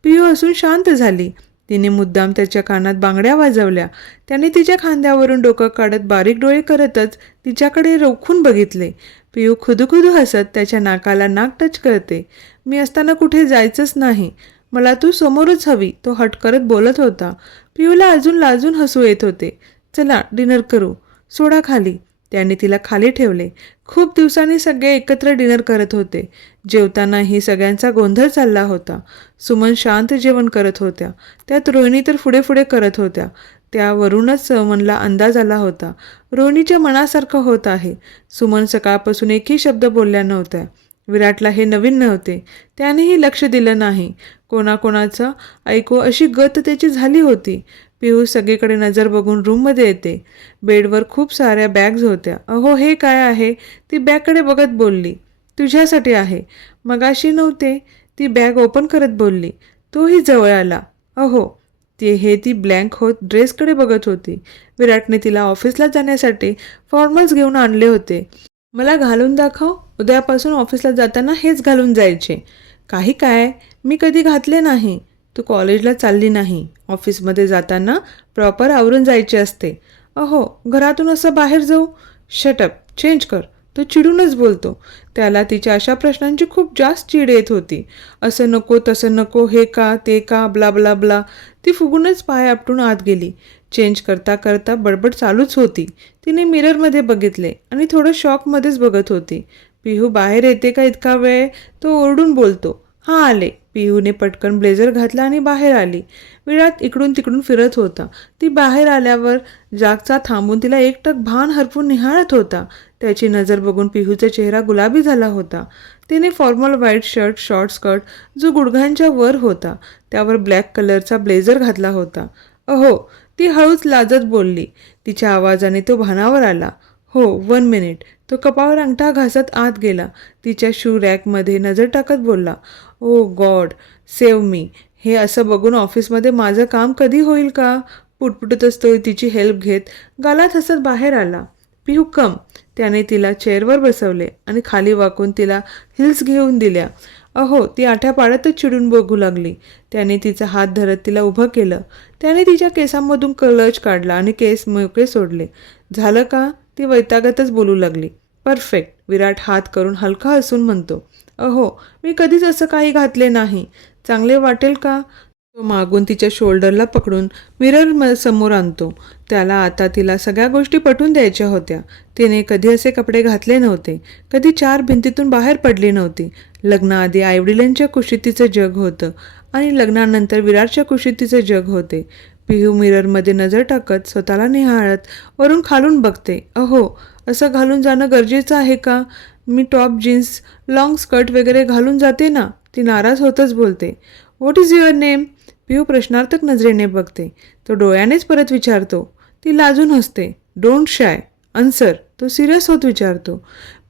पिहू हसून शांत झाली. तिने मुद्दाम त्याच्या कानात बांगड्या वाजवल्या. त्याने तिच्या खांद्यावरून डोकं काढत बारीक डोळे करतच तिच्याकडे रोखून बघितले. पिहू खुदुखुदू हसत त्याच्या नाकाला नाक टच करते. मी असताना कुठे जायचंच नाही, मला तू समोरच हवी, तो हट करत बोलत होता. पिहूला अजून लाजून हसू येत होते. चला डिनर करू, सोडा खाली. त्याने तिला खाली ठेवले. खूप दिवसांनी सगळे एकत्र डिनर करत होते. जेवतानाही सगळ्यांचा गोंधळ चालला होता. सुमन शांत जेवण करत होत्या. त्यात रोहिणी तर पुढे पुढे करत होत्या. त्यावरूनच सुमनला अंदाज आला होता. रोहिणीच्या मनासारखं होत आहे. सुमन सकाळपासून एकही शब्द बोलल्या नव्हत्या. विराटला हे नवीन नव्हते. त्यानेही लक्ष दिलं नाही. कोणाकोणाचं ऐकू अशी गत त्याची झाली होती. पिहू सगळीकडे नजर बघून रूममध्ये येते. बेडवर खूप साऱ्या बॅग्स होत्या. अहो हे काय आहे? ती बॅगकडे बघत बोलली. तुझ्यासाठी आहे. मगाशी नव्हते. ती बॅग ओपन करत बोलली. तोही जवळ आला. अहो ती ब्लँक होत ड्रेसकडे बघत होती. विराटने तिला ऑफिसला जाण्यासाठी फॉर्मल्स घेऊन आणले होते. मला घालून दाखव. उद्यापासून ऑफिसला जाताना हेच घालून जायचे. काही काय? मी कधी घातले नाही. तू कॉलेजला चालली नाही. ऑफिसमध्ये जाताना प्रॉपर आवरून जायचे असते. अहो घरातून असं बाहेर जाऊ? शटअप, चेंज कर. तो चिडूनच बोलतो. त्याला तिच्या अशा प्रश्नांची खूप जास्त चिड येत होती. असं नको, तसं नको, हे का, ते का, ब्ला ब्ला ब्ला. ती फुगूनच पाय आपटून आत गेली. चेंज करता करता बडबड चालूच होती. तिने मिररमध्ये बघितले आणि थोडं शॉकमध्येच बघत होती. पिहू बाहेर येते का इतका वेळ? तो ओरडून बोलतो. हां आले. पिहूने पटकन ब्लेझर घातला आणि बाहेर आली. विराट इकडून तिकडून फिरत होता. ती बाहेर आल्यावर जागचा थांबून तिला एकटक भान हरपून निहाळत होता. त्याची नजर बघून पिहूचा चेहरा गुलाबी झाला होता. तिने formal white shirt, short skirt जो गुडघ्यांच्या वर होता त्यावर ब्लॅक कलरचा ब्लेझर घातला होता. अहो, ती हळूच लाजत बोलली. तिच्या आवाजाने तो भानावर आला. हो, 1 मिनिट. तो कपाळावर अंगठा घासत आत गेला. तिच्या शू रॅकमध्ये नजर टाकत बोलला. ओ गॉड, सेव्ह मी. हे असं बघून ऑफिसमध्ये माझं काम कधी होईल का? पुटपुटतच तो तिची हेल्प घेत गालात हसत बाहेर आला. पिहू कम. त्याने तिला चेअरवर बसवले आणि खाली वाकून तिला हिल्स घेऊन दिल्या. अहो, ती आठ्या पाडतच चिडून बघू लागली. त्याने तिचा हात धरत तिला उभं केलं. त्याने तिच्या केसांमधून क्लच काढला आणि केस मोकळे सोडले. झालं का? ती वैतागतच बोलू लागली. परफेक्ट. विराट हात करून हलका हसून म्हणतो. अहो, मी कधीच असं काही नाही. चांगले वाटेल का? तो मागून तिच्या शोल्डरला पकडून मिरर समोर आणतो. त्याला आता तिला सगळ्या गोष्टी पटवून द्यायच्या होत्या. तिने कधी असे कपडे घातले नव्हते. कधी 4 भिंतीतून बाहेर पडली नव्हती. लग्नाआधी आईवडिलांच्या कुशीत तिचं जग होतं आणि लग्नानंतर विराटच्या कुशीत तिचं जग होते. पिहू मिररमध्ये नजर टाकत स्वतःला निहाळत वरून खालून बघते. अहो, असं घालून जाणं गरजेचं आहे का? मी टॉप, जीन्स, लॉंग स्कर्ट वगैरे घालून जाते ना. ती नाराज होतच बोलते. What is your name? Pihu प्रश्नार्थक नजरेने बघते. तो डोळ्यानेच परत विचारतो. ती लाजून हसते. Don't shy, answer. तो सिरियस होत विचारतो.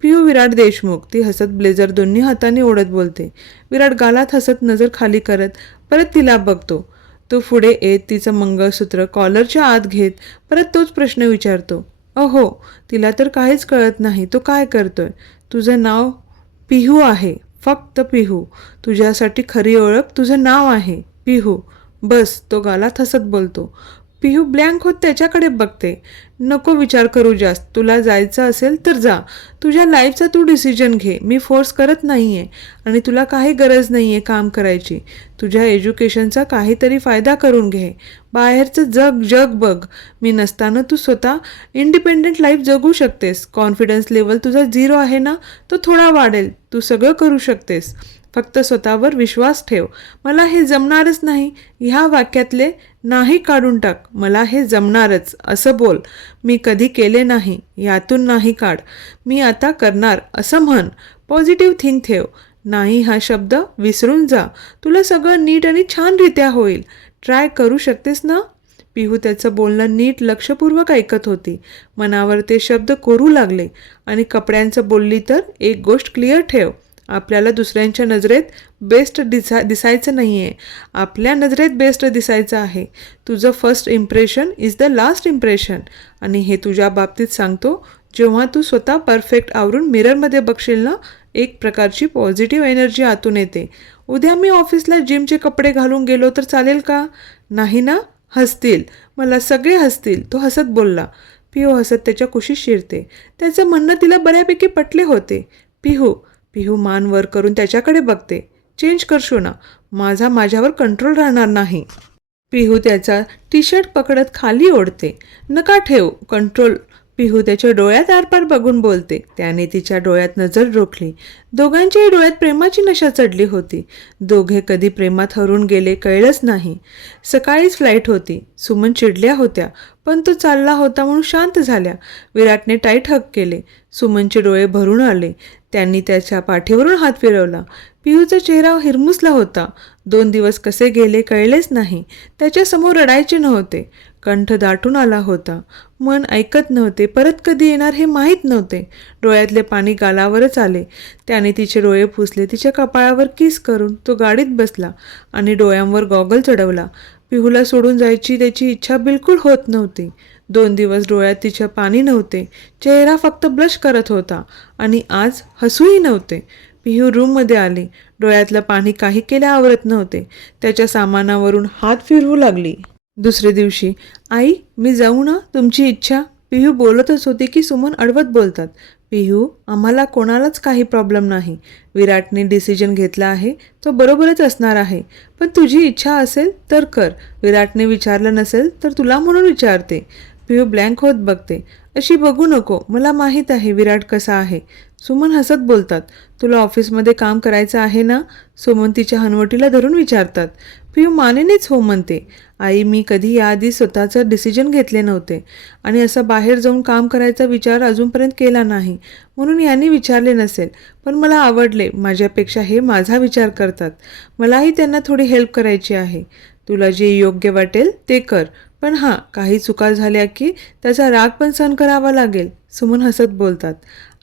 पिहू विराट देशमुख. ती हसत ब्लेझर दोन्ही हाताने ओढत बोलते. विराट गालात हसत नजर खाली करत परत तिला बघतो. तो पुढे येत तिचं मंगळसूत्र कॉलरच्या आत घेत परत तोच प्रश्न विचारतो. अहो, तिला तर काहीच कळत नाही तो काय करतोय. तुझं नाव पिहू आहे, फक्त पिहू. तुझ्यासाठी खरी ओळख तुझं नाव आहे, पिहू. बस. तो गालात हसत बोलतो. पिहू ब्लँक होत त्याच्याकडे बघते. नको विचार करू जास्त. तुला जायचं असेल तर जा. तुझ्या लाईफचा तू डिसिजन घे. मी फोर्स करत नाही आहे आणि तुला काही गरज नाही आहे काम करायची. तुझ्या एज्युकेशनचा काहीतरी फायदा करून घे. बाहेरचं जग बघ. मी नसताना तू स्वतः इंडिपेंडेंट लाईफ जगू शकतेस. कॉन्फिडन्स लेवल तुझा 0 आहे ना, तो थोडा वाढेल. तू सगळं करू शकतेस. फक्त स्वतःवर विश्वास ठेव. मला हे जमणारच नाही ह्या वाक्यातले नाही काढून टाक. मला हे जमणारच असं बोल. मी कधी केले नाही यातून नाही काढ. मी आता करणार असं म्हण. पॉझिटिव्ह थिंक ठेव. नाही हा शब्द विसरून जा. तुला सगळं नीट आणि छानरित्या होईल. ट्राय करू शकतेस ना? पिहू त्याचं बोलणं नीट लक्षपूर्वक ऐकत होती. मनावर ते शब्द कोरू लागले. आणि कपड्यांचं बोलली तर एक गोष्ट क्लिअर ठेव. आपल्याला दुसऱ्यांच्या नजरेत बेस्ट दिसायचं नाही आहे. आपल्या नजरेत बेस्ट दिसायचं आहे. तुझं first impression is the last impression. आणि हे तुझ्या बाबतीत सांगतो. जेव्हा तू स्वतः परफेक्ट आवरून मिररमध्ये बघशील ना, एक प्रकारची पॉझिटिव्ह एनर्जी आतून येते. उद्या मी ऑफिसला जिमचे कपडे घालून गेलो तर चालेल का? नाही ना? हसतील. मला सगळे हसतील. तो हसत बोलला. पिहू हसत त्याच्या कुशीत शिरते. त्याचं म्हणणं तिला बऱ्यापैकी पटले होते. पिहू मान वर करून त्याच्याकडे बघते. चेंज करशो ना. माझ्यावर कंट्रोल राहणार नाही. पिहू त्याचा टी शर्ट पकडत खाली ओढते. नका ठेव कंट्रोल. पिहू त्याच्या डोळ्यात आरपार बघून बोलते. त्याने तिच्या डोळ्यात नजर रोखली. दोघांच्याही डोळ्यात प्रेमाची नशा चढली होती. दोघे कधी प्रेमात हरून गेले कळलंच नाही. सकाळीच फ्लाईट होती. सुमन चिडल्या होत्या पण तो चालला होता म्हणून शांत झाल्या. विराटने टाईट हग केले. सुमनचे डोळे भरून आले. त्यांनी त्याच्या पाठीवरून हात फिरवला. पिहूचा चेहरा हिरमुसला होता. 2 दिवस कसे गेले कळलेच नाही. त्याच्यासमोर रडायचे नव्हते. कंठ दाटून आला होता. मन ऐकत नव्हते. परत कधी येणार हे माहीत नव्हते. डोळ्यातले पाणी गालावरच आले. त्याने तिचे डोळे पुसले. तिच्या कपाळावर किस करून तो गाडीत बसला आणि डोळ्यांवर गॉगल चढवला. पिहूला सोडून जायची त्याची इच्छा बिलकुल होत नव्हती. 2 दिवस डोळ्यात तिच्या पाणी नव्हते. चेहरा फक्त ब्लश करत होता आणि आज हसूही नव्हते. पिहू रूममध्ये आली. डोळ्यातलं पाणी काही केल्या आवरत नव्हते. त्याच्या सामानावरून हात फिरवू लागली. दुसरे दिवशी, आई मी जाऊ ना, तुमची इच्छा. पिहू बोलतच होती की सुमन अडवत बोलतात. पिहू, आम्हाला कोणालाच काही प्रॉब्लेम नाही. विराटने डिसिजन घेतला आहे, तो बरोबरच असणार आहे. पण तुझी इच्छा असेल तर कर. विराटने विचारलं नसेल तर तुला म्हणून विचारते. पिहू ब्लँक होत बघते. अशी बघू नको, मला माहीत आहे विराट कसा आहे. सुमन हसत बोलतात. तुला ऑफिसमध्ये काम करायचं आहे ना? सुमन तिच्या हनवटीला धरून विचारतात. पिहू मानेनेच हो म्हणते. आई मी कधी याआधी स्वतःचं डिसिजन घेतले नव्हते आणि असं बाहेर जाऊन काम करायचा विचार अजूनपर्यंत केला नाही, म्हणून यांनी विचारले नसेल. पण मला आवडले. माझ्यापेक्षा हे माझा विचार करतात. मलाही त्यांना थोडी हेल्प करायची आहे. तुला जे योग्य वाटेल ते कर. पण हां, काही चुका झाल्या की त्याचा राग पण सहन करावा लागेल. सुमन हसत बोलतात.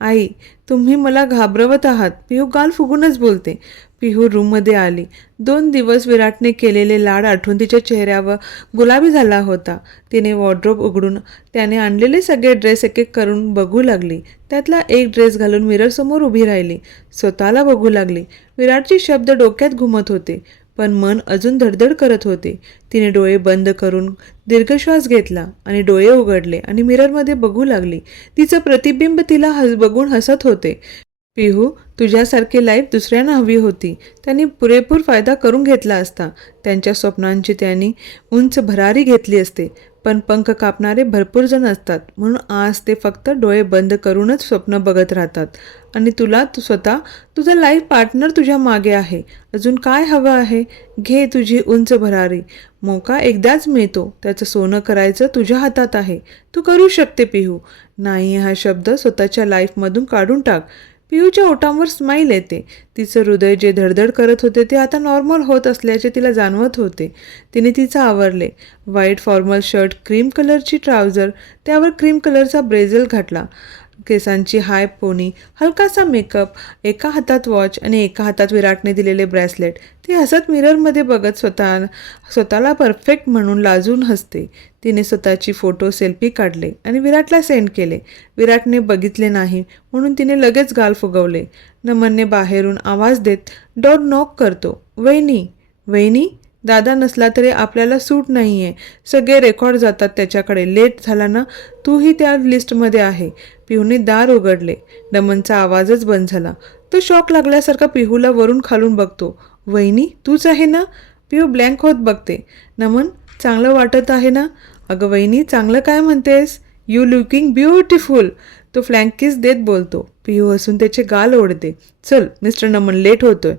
आई तुम्ही मला घाबरवत आहात. पिहू गाल फुगूनच बोलते. पिहू रूममध्ये आली. 2 दिवस विराटने केलेले लाड आठवून तिच्या चेहऱ्यावर गुलाबी झाला होता. तिने वॉर्डरोब उघडून त्याने आणलेले सगळे ड्रेस एक एक करून बघू लागली. त्यातला एक ड्रेस घालून मिररसमोर उभी राहिली. स्वतःला बघू लागली. विराटचे शब्द डोक्यात घुमत होते, पण मन अजून धडधड करत होते. तिने डोळे बंद करून दीर्घश्वास घेतला आणि डोळे उघडले आणि मिररमध्ये बघू लागली. तिचं प्रतिबिंब तिला बघून हसत होते. पिहू, तुझ्यासारखी लाईफ दुसऱ्यांना हवी होती. त्यांनी पुरेपूर फायदा करून घेतला असता. त्यांच्या स्वप्नांची त्यांनी उंच भरारी घेतली असते. पण पंख कापणारे भरपूर जण असतात, म्हणून आज ते फक्त डोळे बंद करूनच स्वप्न बघत राहतात. आणि तुला स्वतः तुझा लाईफ पार्टनर तुझ्या मागे आहे. अजून काय हवं आहे? घे तुझी उंच भरारी. मौका एकदाच मिळतो. त्याचं सोनं करायचं तुझ्या हातात आहे. तू करू शकते पिहू. नाही हा शब्द स्वतःच्या लाईफमधून काढून टाक. पिहूच्या ओठांवर स्माईल येते. तिचं हृदय जे धडधड करत होते ते आता नॉर्मल होत असल्याचे तिला जाणवत होते. तिने तिचं आवरले. व्हाईट फॉर्मल शर्ट, क्रीम कलरची ट्राउझर, त्यावर क्रीम कलरचा ब्रेझल घातला. केसांची हाय पोनी, हलकासा मेकअप, एका हातात वॉच आणि एका हातात विराटने दिलेले ब्रेसलेट. ती हसत मिररमध्ये बघत स्वतःला परफेक्ट म्हणून लाजून हसते. तिने स्वतःची फोटो सेल्फी काढले आणि विराटला सेंड केले. विराटने बघितले नाही म्हणून तिने लगेच गाल फुगवले. नमनने बाहेरून आवाज देत डोर नॉक करतो. वहिनी. वहिनी? दादा नसला तरी आपल्याला सूट नाही आहे. सगळे रेकॉर्ड जातात त्याच्याकडे. लेट झाला ना, तूही त्या लिस्टमध्ये आहे. पिहूने दार उघडले. नमनचा आवाजच बंद झाला. तो शॉक लागल्यासारखा पिहूला वरून खालून बघतो. वहिनी तूच आहे ना? पिहू ब्लँक होत बघते. नमन चांगलं वाटत आहे ना? अगं वहिनी चांगलं काय म्हणतेस? You looking beautiful. तो फ्लँक किस देत बोलतो. पिहू हसून त्याचे गाल ओढते. चल मिस्टर नमन, लेट होतोय.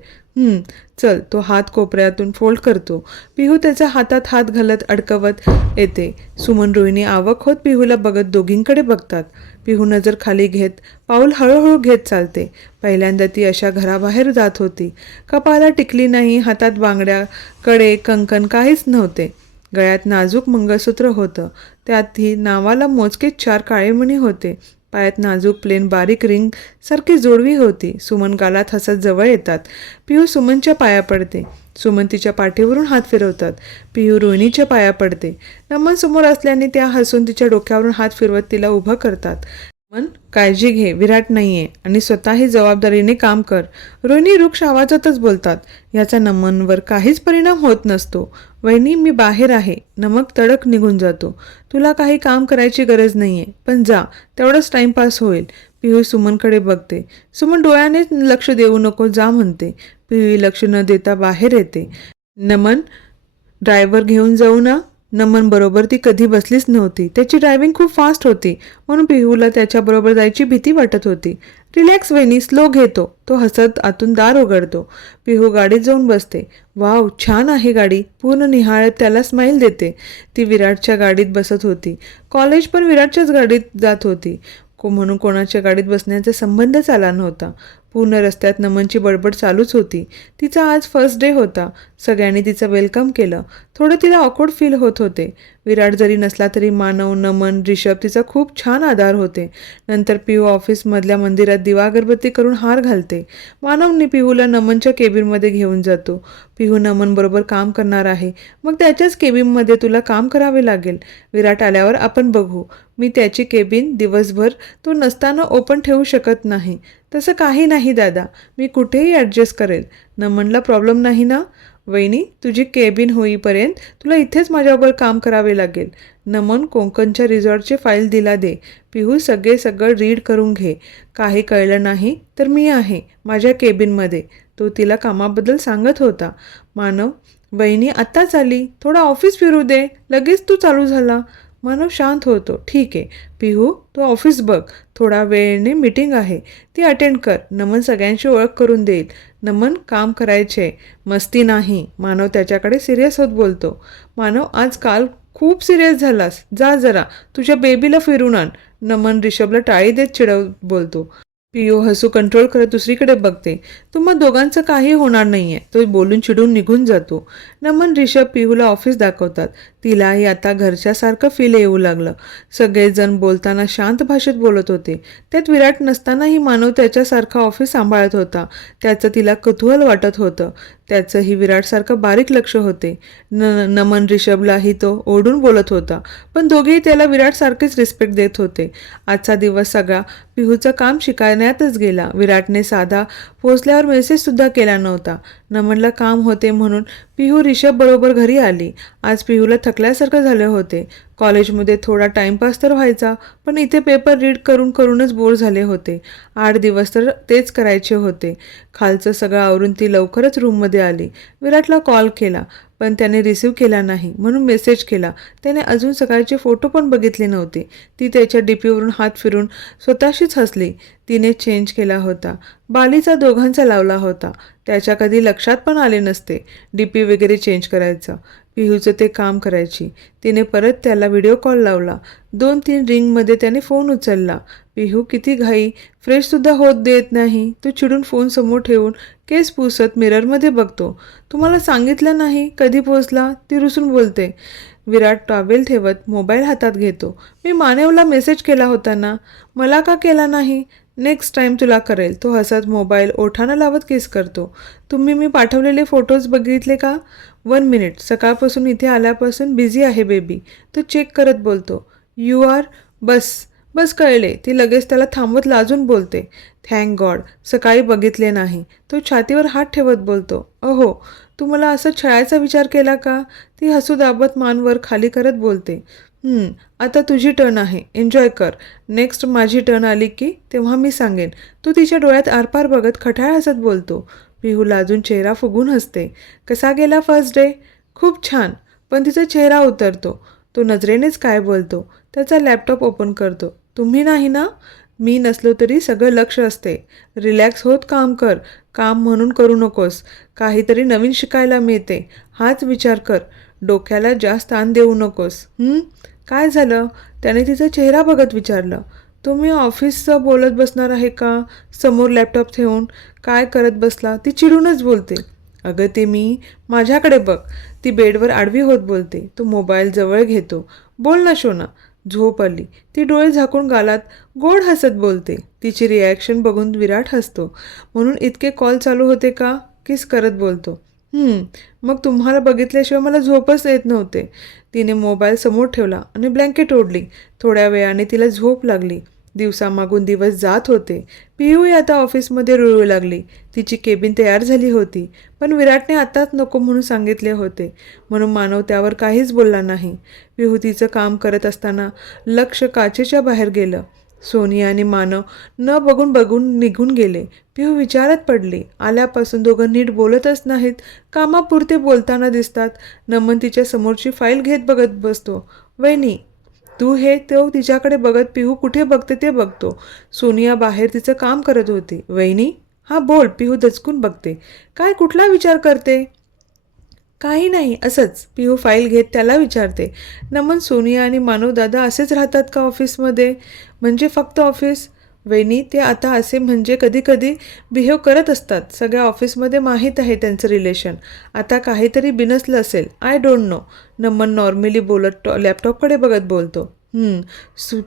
चल. तो हात कोपऱ्यातून फोल्ड करतो. पिहू त्याच्या हातात हात घालत अडकवत येते. सुमन रोहिणी आवाक होत पिहूला बघत दोघींकडे बघतात. पिहू नजर खाली घेत पाऊल हळूहळू घेत चालते. पहिल्यांदा ती अशा घराबाहेर जात होती. कपाळाला टिकली नाही, हातात बांगड्या, कडे, कंकण काहीच नव्हते. गळ्यात नाजूक मंगळसूत्र होतं. त्यातही नावाला मोजकेच 4 काळे मणी होते. पायात नाजूक प्लेन बारीक रिंग सारखी जोडवी होती. सुमन गालात हसत जवळ येतात. पिहू सुमनच्या पाया पडते. सुमन तिच्या पाठीवरून हात फिरवतात. पिहू रोहिणीच्या पाया पडते. नमन समोर असल्याने त्या हसून तिच्या डोक्यावरून हात फिरवत तिला उभं करतात. नमन काळजी घे, विराट नाहीये आणि स्वतःही जबाबदारीने काम कर. रोहिणी रुक्ष आवाजातच बोलतात. याचा नमनवर काहीच परिणाम होत नसतो. वहिनी मी बाहेर आहे. नमक तडक निघून जातो. तुला काही काम करायची गरज नाहीये, पण जा, तेवढंच टाइमपास होईल. पिहू सुमनकडे बघते. सुमन डोळ्याने लक्ष देऊ नको जा म्हणते. पिहू लक्ष न देता बाहेर येते. नमन ड्रायव्हर घेऊन जाऊ ना? नमन बरोबर ती कधी बसलीच नव्हती. त्याची ड्रायव्हिंग खूप फास्ट होती, म्हणून पिहूला त्याच्याबरोबर जायची भीती वाटत होती. रिलॅक्स वहिनी, स्लो घेतो. तो हसत आतून दार उघडतो. पिहू गाडीत जाऊन बसते. वाव छान आहे गाडी. पूर्ण निहाळत त्याला स्माईल देते. ती विराटच्या गाडीत बसत होती. कॉलेज पण विराटच्याच गाडीत जात होती. म्हणून कोणाच्या गाडीत बसण्याचा संबंधच आला नव्हता. पूर्ण रस्त्यात नमनची बडबड चालूच होती. तिचा आज फर्स्ट डे होता. सगळ्यांनी तिचं वेलकम केलं. थोडं तिला ऑकवर्ड फील होत होते. विराट जरी नसला तरी मानव, नमन, रिषभ तिचा खूप छान आधार होते. नंतर पिहू ऑफिसमधल्या मंदिरात दिवा अगरबत्ती करून हार घालते. मानवनी पिहूला नमनच्या केबिनमध्ये घेऊन जातो. पिहू नमनबरोबर काम करणार आहे, मग त्याच्याच केबिनमध्ये तुला काम करावे लागेल. विराट आल्यावर आपण बघू. मी त्याची केबिन दिवसभर तो नसताना ओपन ठेवू शकत नाही. तसं काही नाही दादा, मी कुठेही ॲडजस्ट करेल. नमनला प्रॉब्लेम नाही ना? वहिनी, तुझी केबिन होईपर्यंत तुला इथेच माझ्याबरोबर काम करावे लागेल. नमन, कोकणच्या रिसॉर्टचे फाईल दिला दे. पिहू, सगळं रीड करून घे. काही कळलं नाही तर मी आहे माझ्या केबिनमध्ये, तो तिला कामाबद्दल सांगत होता. मानव, वहिनी आत्ताच आली, थोडा ऑफिस फिरू दे, लगेच तू चालू झाला. मानव शांत होतो. ठीक आहे पिहू, तू ऑफिस बघ, थोडा वेळेने मीटिंग आहे, ती अटेंड कर. नमन सगळ्यांची ओळख करून देईल. नमन, काम करायचे, मस्ती नाही. मानव त्याच्याकडे सिरियस होत बोलतो. मानव, आजकाल खूप सिरियस झालास, जा जरा तुझ्या बेबीला फिरून आण. नमन रिषभला टाळी देत चिडवत बोलतो. पियू हसू कंट्रोल करत दुसरीकडे बघते. तुम्हा दोघांचं काही होणार नाहीये, तो बोलून चिडून निघून जातो. नमन, रिषभ पिहूला ऑफिस दाखवतात. तिलाही आता घरच्यासारखं फील येऊ लागलं. सगळेजण बोलताना शांत भाषेत बोलत होते. त्यात विराट नसतानाही मानव त्याच्यासारखा ऑफिस सांभाळत होता. त्याचं तिला कुतूहल वाटत होतं. त्याचंही विराटसारखं बारीक लक्ष होते. नमन रिषभलाही तो ओढून बोलत होता, पण दोघेही त्याला विराटसारखेच रिस्पेक्ट देत होते. आजचा दिवस सगळा पिहूचं काम शिकण्यातच गेला. विराटने साधा पोहोचल्यावर मेसेजसुद्धा केला नव्हता. नमनला काम होते म्हणून पिहू रिषभ बरोबर घरी आली. आज पिहूला थकल्यासारखं झाले होते. कॉलेजमध्ये थोडा टाइमपास तर व्हायचा, पण इथे पेपर रीड करूनच बोर झाले होते. 8 दिवस तर तेच करायचे होते. खालचं सगळं आवरून ती लवकरच रूममध्ये आली. विराटला कॉल केला, पण त्याने रिसीव्ह केला नाही, म्हणून मेसेज केला. त्याने अजून सकाळचे फोटो पण बघितले नव्हते. ती त्याच्या डीपीवरून हात फिरून स्वतःशीच हसली. तिने चेंज केला होता. बालीचा दोघांचा लावला होता. त्याच्या कधी लक्षात पण आले नसते डीपी वगैरे चेंज करायचं. पिहूचं ते काम करायची. तिने परत त्याला व्हिडिओ कॉल लावला. 2-3 रिंगमध्ये त्याने फोन उचलला. पिहू, किती घाई, फ्रेशसुद्धा होत देत नाही. तो चिडून फोन समोर ठेवून केस पुसत मिररमध्ये बघतो. तुम्हाला सांगितलं नाही कधी पोचला, ती रुसून बोलते. विराट टॉवेल ठेवत मोबाईल हातात घेतो. मी मानवला मेसेज केला होता ना, मला का केला नाही? नेक्स्ट टाईम तुला करेल. तो हसत मोबाईल ओठाना लावत किस करतो. तुम्ही मी पाठवलेले फोटोज बघितले का? 1 मिनिट, सकाळपासून इथे आल्यापासून बिझी आहे बेबी. तो चेक करत बोलतो. यू आर बस कळले. ती लगेच त्याला थांबवत लाजून बोलते. थँक गॉड, सकाळी बघितले नाही. तो छातीवर हात ठेवत बोलतो. अहो, तू मला असं छळायचा विचार केला का? ती हसू दाबत मानवर खाली करत बोलते. आता तुझी टर्न आहे, एन्जॉय कर. नेक्स्ट माझी टर्न आली की तेव्हा मी सांगेन. तू तिच्या डोळ्यात आरपार बघत खटाळ हसत बोलतो. पिहू लाजून चेहरा फुगून हसते. कसा गेला फर्स्ट डे? खूप छान. पण तिचा चेहरा उतरतो. तो नजरेनेच काय बोलतो. त्याचा लॅपटॉप ओपन करतो. तुम्ही नाही ना? मी नसलो तरी सगळं लक्ष असते. रिलॅक्स होत काम कर. काम म्हणून करू नकोस. काहीतरी नवीन शिकायला मिळते, हाच विचार कर. डोक्याला जास्त ताण देऊ नकोस. काय झालं? त्याने तिचा चेहरा बघत विचारलं. तुम्ही ऑफिसचं बोलत बसणार आहे का? समोर लॅपटॉप ठेवून काय करत बसला? ती चिडूनच बोलते. अगं ते मी, माझ्याकडे बघ. ती बेडवर आडवी होत बोलते. तो मोबाईल जवळ घेतो. बोल ना शोना. झोप आली. ती डोळे झाकून गालात गोड हसत बोलते. तिची रिॲक्शन बघून विराट हसतो. म्हणून इतके कॉल चालू होते का? किस करत बोलतो. मग तुम्हाला बघितल्याशिवाय मला झोपच येत नव्हते. तिने मोबाईल समोर ठेवला आणि ब्लँकेट ओढली. थोड्या वेळाने तिला झोप लागली. दिवसामागून दिवस जात होते. पिहूही आता ऑफिसमध्ये रुळू लागली. तिची केबिन तयार झाली होती, पण विराटने आताच नको म्हणून सांगितले होते, म्हणून मानव त्यावर काहीच बोलला नाही. पिहू तिचं काम करत असताना लक्ष काचेच्या बाहेर गेलं. सोनिया आणि मानव न बघून निघून गेले. पिहू विचारात पडली. आल्यापासून दोघं नीट बोलतच नाहीत, कामापुरते बोलताना दिसतात. नमन तिच्या समोरची फाईल घेत बघत बसतो. वहिनी, तू हे तो तिच्याकडे बघत पिहू कुठे बघते ते बघतो. सोनिया बाहेर तिचं काम करत होती. वहिनी, हा बोल. पिहू दचकून बघते. काय, कुठला विचार करते? काही नाही, असंच. पिहू फाईल घेत त्याला विचारते. नमन, सोनिया आणि मानव दादा असेच राहतात का ऑफिसमध्ये? म्हणजे फक्त ऑफिस? वहिनी ते आता असे म्हणजे कधी कधी बिहेव करत असतात. सगळ्या ऑफिसमध्ये माहीत आहे त्यांचं रिलेशन. आता काहीतरी बिनसलं असेल. I don't know. Naman normally बोलत लॅपटॉपकडे बघत बोलतो.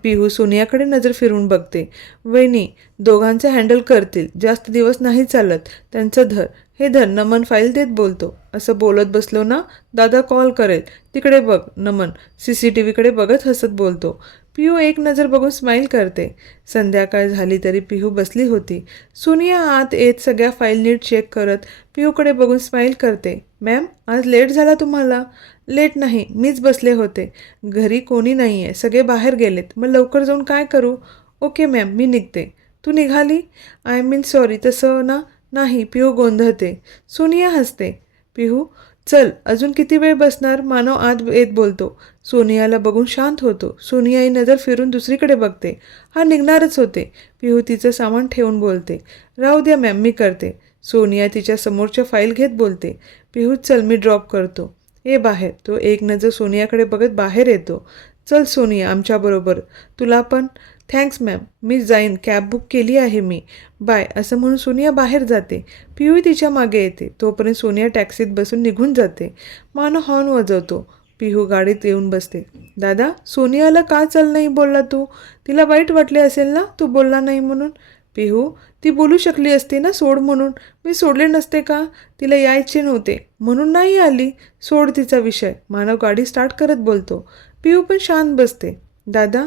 पिहू सोनियाकडे नजर फिरून बघते. वहिनी दोघांचं हँडल करतील. जास्त दिवस नाही चालत. त्यांचं धर, हे धर. नमन फाईल देत बोलतो. असं बोलत बसलो ना, दादा कॉल करेल. तिकडे बघ. नमन CCTVकडे बघत हसत बोलतो. पिहू एक नजर बघून स्माईल करते. संध्याकाळ झाली तरी पिहू बसली होती. सोनिया आत येत सगळ्या फाईल नीट चेक करत पिहूकडे बघून स्माईल करते. मॅम आज लेट झाला तुम्हाला? लेट नाही, मीच बसले होते. घरी कोणी नाही आहे, सगळे बाहेर गेलेत. मग लवकर जाऊन काय करू? ओके मॅम, मी निघते. तू निघाली? आय मीन सॉरी, तसं ना. नाही, पिहू गोंधळते. सोनिया हसते. पिहू चल, अजून किती वेळ बसणार? मानव आत येत बोलतो. सोनियाला बघून शांत होतो. सोनिया ही नजर फिरून दुसरीकडे बघते. हा निघणारच होते. पिहू तिचं सामान ठेवून बोलते. राहू द्या मॅम, मी करते. सोनिया तिच्या समोरच्या फाईल घेत बोलते. पिहू चल, मी ड्रॉप करतो. ये बाहेर. तो एक नजर सोनियाकडे बघत बाहेर येतो. चल सोनिया आमच्याबरोबर. तुला पण? थँक्स मॅम, मी जाईन. कॅब बुक केली आहे मी. बाय. असं म्हणून सोनिया बाहेर जाते. पिहू तिच्या मागे येते. तोपर्यंत सोनिया टॅक्सीत बसून निघून जाते. मानव हॉर्न वाजवतो. पिहू गाडीत येऊन बसते. दादा, सोनियाला का चल नाही बोलला तू? तिला वाईट वाटले असेल ना तू बोलला नाही म्हणून? पिहू ती बोलू शकली असते ना सोड म्हणून. मी सोडले नसते का? तिला यायचे नव्हते म्हणून नाही आली. सोड तिचा विषय. मानव गाडी स्टार्ट करत बोलतो. पिहू पण शांत बसते. दादा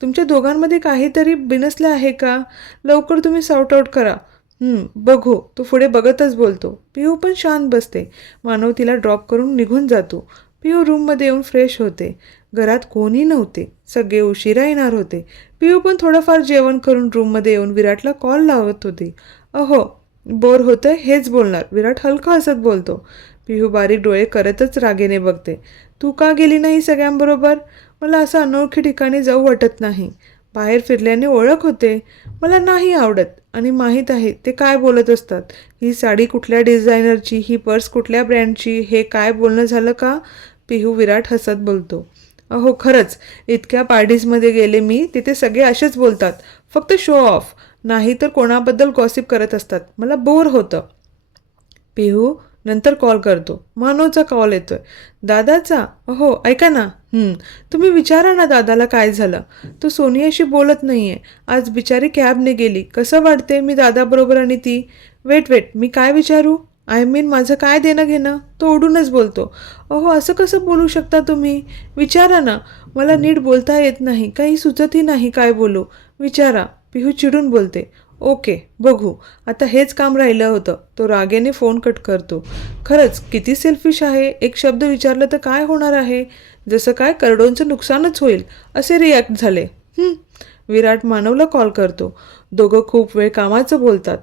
तुमच्या दोघांमध्ये काहीतरी बिनसलं आहे का? लवकर तुम्ही सॉर्ट आऊट करा. बघू. तो पुढे बघतच बोलतो. पिहू पण शांत बसते. मानव तिला ड्रॉप करून निघून जातो. पिहू रूममध्ये येऊन फ्रेश होते. घरात कोणी नव्हते. सगळे उशिरा येणार होते. पिहू पण थोडंफार जेवण करून रूममध्ये येऊन विराटला कॉल लावत होती. अहो बोर होतं हेच बोलणार. विराट हलका हसत बोलतो. पिहू बारीक डोळे करतच रागेने बघते. तू का गेली नाही सगळ्यांबरोबर? मला असं अनोळखी ठिकाणी जाऊ वाटत नाही. बाहेर फिरल्याने ओळख होते. मला नाही आवडत. आणि माहीत आहे ते काय बोलत असतात. ही साडी कुठल्या डिझायनरची, ही पर्स कुठल्या ब्रँडची, हे काय बोलणं झालं का? पिहू विराट हसत बोलतो. अहो खरंच, इतक्या पार्टीजमध्ये गेले मी, तिथे सगळे असेच बोलतात. फक्त शो ऑफ, नाही तर कोणाबद्दल गॉसिप करत असतात. मला बोर होतं. पिहू नंतर कॉल करतो. मानवचा कॉल येतोय. दादाचा? हो ऐका ना. तुम्ही विचारा ना दादाला काय झालं. तो सोनियाशी बोलत नाहीये. आज बिचारी कॅबने गेली. कसं वाटते मी दादाबरोबर आणि ती? वेट मी काय विचारू? आय मीन माझं काय देणं घेणं? तो ओढूनच बोलतो. अहो असं कसं बोलू शकता तुम्ही? विचारा ना. मला नीट बोलता येत नाही. काही सुचतही नाही काय बोलू. विचारा. पिहू चिडून बोलते. ओके बघू. आता हेच काम राहिलं होतं. तो रागेने फोन कट करतो. खरंच किती सेल्फिश आहे. एक शब्द विचारलं तर काय होणार आहे? जसं काय करोडोंचं नुकसानच होईल असे रिॲक्ट झाले. विराट मानवला कॉल करतो. दोघं खूप वेळ कामाचं बोलतात.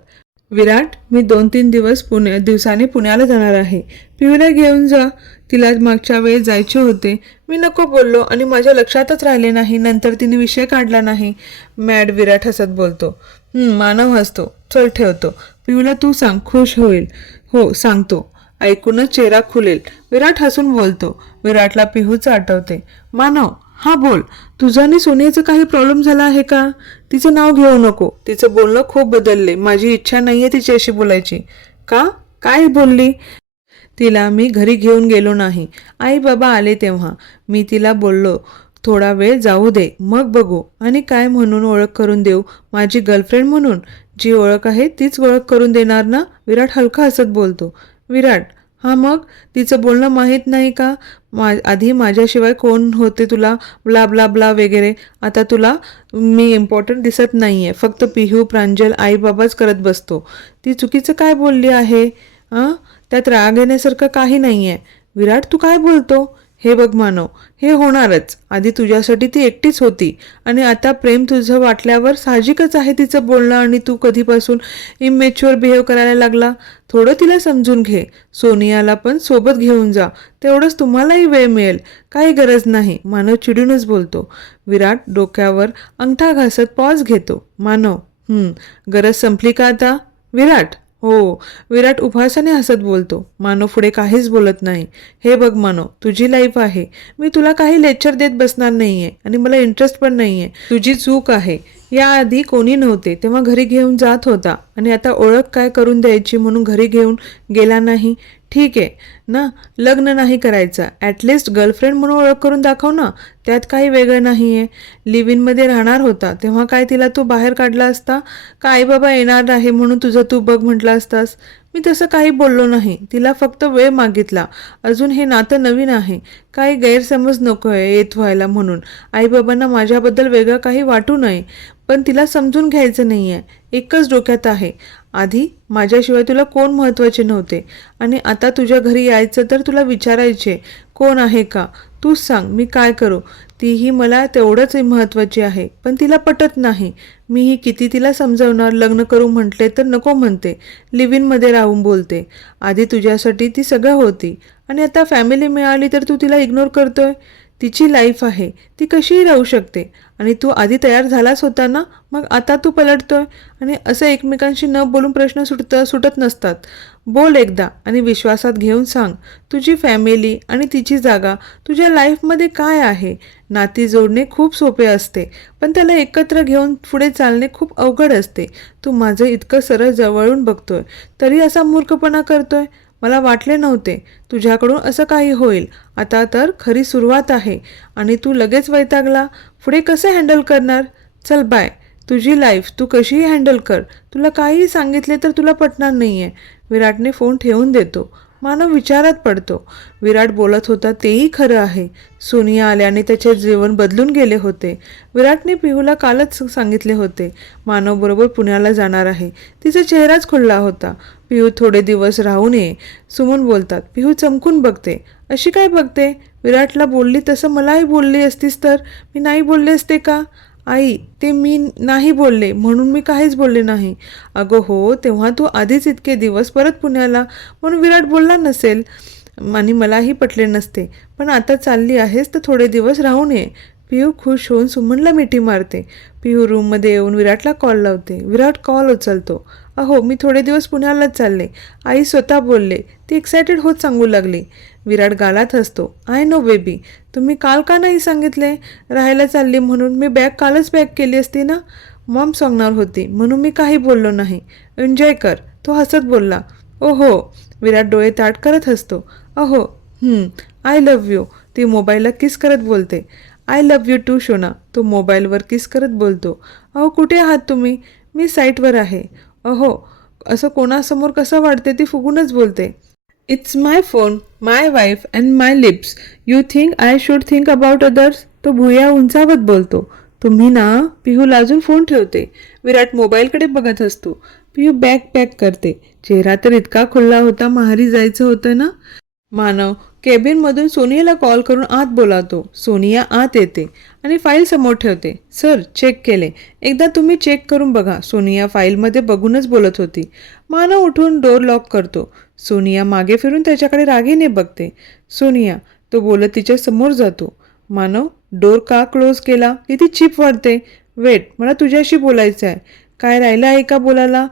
विराट, मी 2-3 दिवसाने पुण्याला जाणार आहे. पिहूला घेऊन जा. तिला मागच्या वेळेस जायचे होते. मी नको बोललो आणि माझ्या लक्षातच राहिले नाही. नंतर तिने विषय काढला नाही. मॅड. विराट हसत बोलतो. मानव हसतो. चल ठेवतो. पिहूला तू सांग, खुश होईल. हो सांगतो. ऐकूनच चेहरा खुलेल. विराट हसून बोलतो. विराटला पिहूचं आठवते. मानव, हा बोल. तुझं आणि सोनियाचं काही प्रॉब्लेम झाला आहे का? तिचं नाव घेऊ नको. तिचं बोलणं खूप बदलले. माझी इच्छा नाहीये तिच्याशी बोलायची. का? काय बोलली? तिला मी घरी घेऊन गेलो नाही. आई बाबा आले तेव्हा मी तिला बोललो थोडा वेळ जाऊ दे, मग बघू. आणि काय म्हणून ओळख करून देऊ? माझी गर्लफ्रेंड म्हणून? जी ओळख आहे तीच ओळख करून देणार ना? विराट हलका हसत बोलतो. विराट, हा मग तिचं बोलणं माहीत नाही का? आधी माझ्याशिवाय कोण होते तुला? ब्ला ब्ला ब्ला वगैरे. आता तुला मी इम्पॉर्टंट दिसत नाहीये. फक्त पिहू, प्रांजल, आई बाबाच करत बसतो. ती चुकीचं काय बोलली आहे? त्यात राग येण्यासारखं काही नाहीये. विराट, तू काय बोलतो? हे बघ मानव, हे होणारच. आधी तुझ्यासाठी ती एकटीच होती आणि आता प्रेम तुझं वाटल्यावर साहजिकच आहे तिचं बोलणं. आणि तू कधीपासून इमॅच्युअर बिहेव करायला लागला? थोडं तिला समजून घे. सोनियाला पण सोबत घेऊन जा. तेवढंच तुम्हालाही वेळ मिळेल. काही गरज नाही. मानव चिडूनच बोलतो. विराट डोक्यावर अंगठा घासत पॉज घेतो. मानव, गरज संपली का आता? विराट, हो. विराट उभासाने हसत बोलतो. मानव पुढे काहीच बोलत नाही. हे बघ मानव, तुझी लाईफ आहे. मी तुला काही लेक्चर देत बसणार नाहीये आणि मला इंटरेस्ट पण नाहीये. तुझी चूक आहे. याआधी कोणी नव्हते तेव्हा घरी घेऊन जात होता आणि आता ओळख काय करून द्यायची म्हणून घरी घेऊन गेला नाही. ठीक आहे ना, लग्न नाही करायचं, ॲटलिस्ट गर्लफ्रेंड म्हणून ओळख करून दाखव ना, त्यात काही वेगळं नाही आहे. लिव्ह इनमध्ये राहणार होता तेव्हा काय तिला तू बाहेर काढला असता का? आई बाबा येणार आहे म्हणून तुझं तू बघ म्हटलं असतास. मी तसं काही बोललो नाही, तिला फक्त वेळ मागितला. अजून हे नातं नवीन आहे, काही गैरसमज नको आहे येत व्हायला म्हणून. आईबाबांना माझ्याबद्दल वेगळं काही वाटू नये, पण तिला समजून घ्यायचं नाही आहे. एकच डोक्यात आहे, आधी माझ्याशिवाय तुला कोण महत्त्वाचे नव्हते आणि आता तुझ्या घरी यायचं तर तुला विचारायचे कोण आहे का? तूच सांग मी काय करू? तीही मला तेवढंच महत्त्वाची आहे, पण तिला पटत नाही. मीही किती तिला समजावणार, लग्न करू म्हटले तर नको म्हणते, लिव्ह इनमध्ये राहून बोलते. आधी तुझ्यासाठी ती सगळं होती आणि आता फॅमिली मिळाली तर तू तिला इग्नोर करतोय. तिची लाईफ आहे, ती कशीही राहू शकते आणि तू आधी तयार झालाच होता ना, मग आता तू पलटतोय. आणि असं एकमेकांशी न बोलून प्रश्न सुटत नसतात. बोल एकदा आणि विश्वासात घेऊन सांग तुझी फॅमिली आणि तिची जागा तुझ्या लाईफमध्ये काय आहे. नाती जोडणे खूप सोपे असते, पण त्याला एकत्र घेऊन पुढे चालणे खूप अवघड असते. तू माझं इतकं सरळ जवळून बघतोय तरी असा मूर्खपणा करतोय. मला वाटले नव्हते तुझ्याकडून असं काही होईल. आता तर खरी सुरुवात आहे आणि तू लगेच वैतागला. पुढे कसे हँडल करणार? चल बाय, तुझी लाईफ तू कशीही हँडल कर. तुला काहीही सांगितले तर तुला पटणार नाही आहे. विराटने फोन ठेवून देतो. मानव विचारात पडतो. विराट बोलत होता तेही खरं आहे. सोनिया आल्याने त्याचे जीवन बदलून गेले होते. विराटने पिहूला कालच सांगितले होते मानव बरोबर पुण्याला जाणार आहे. तिचा चेहराच खुलला होता. पिहू थोडे दिवस राहून ये, सुमन बोलतात. पिहू चमकून बघते. अशी काय बघते? विराटला बोलली तसं मलाही बोलली असतीस तर मी नाही बोलले असते का? आई, ते मी नाही बोलले म्हणून मी काहीच बोलले नाही. अगं हो, तेव्हा तू आधीच इतके दिवस परत पुण्याला म्हणून विराट बोलला नसेल आणि मलाही पटले नसते. पण आता चालली आहेस तर थोडे दिवस राहून ये. पिहू खुश होऊन सुमनला मिठी मारते. पिहू रूममध्ये येऊन विराटला कॉल लावते. विराट कॉल उचलतो. अहो, मी थोडे दिवस पुण्यालाच चालले, आई स्वतः बोलले. ती एक्सायटेड होत सांगू लागली. विराट गालात हसतो. आय नो बेबी, तुम्ही काल का नाही सांगितले राहायला चालली म्हणून? मी बॅग कालच पॅक केली असती ना. मॉम सांगणार होती म्हणून मी काही बोललो नाही. एन्जॉय कर, तो हसत बोलला. ओहो, विराट डोळे ताट करत हसतो. अहो, आय लव्ह यू, ती मोबाईलला किस करत बोलते. आय लव्ह यू टू शोना, तो मोबाईलवर किस करत बोलतो. अहो, कुठे आहात तुम्ही? मी साईटवर आहे. अहो, असं कोणासमोर कसं वाटते ती फुगूनच बोलते. It's my phone, my wife and my lips. You think I should think about others. तो भुया उंचावत बोलतो. तुम्ही ना. पिहू लाजून फोन ठेवते. विराट मोबाईलकडे बघत असतो. पिहू बॅग पॅक करते. चेहरा तर इतका खुल्ला होता, माहेरी जायचं होतं ना. मानव केबिनमधून सोनियाला कॉल करून आत बोलावतो. सोनिया आत येते आणि फाईल समोर ठेवते. सर, चेक केले, एकदा तुम्ही चेक करून बघा. सोनिया फाईलमध्ये बघूनच बोलत होती. मानव उठून डोर लॉक करतो. सोनिया मागे फिरून त्याच्याकडे रागीने बघते. सोनिया, तो बोलत तिच्या समोर जातो. मानव, डोर का क्लोज केला? किती चीप वाटते. वेट, मला तुझ्याशी बोलायचं आहे. काय राहिलं आहे का बोलायला?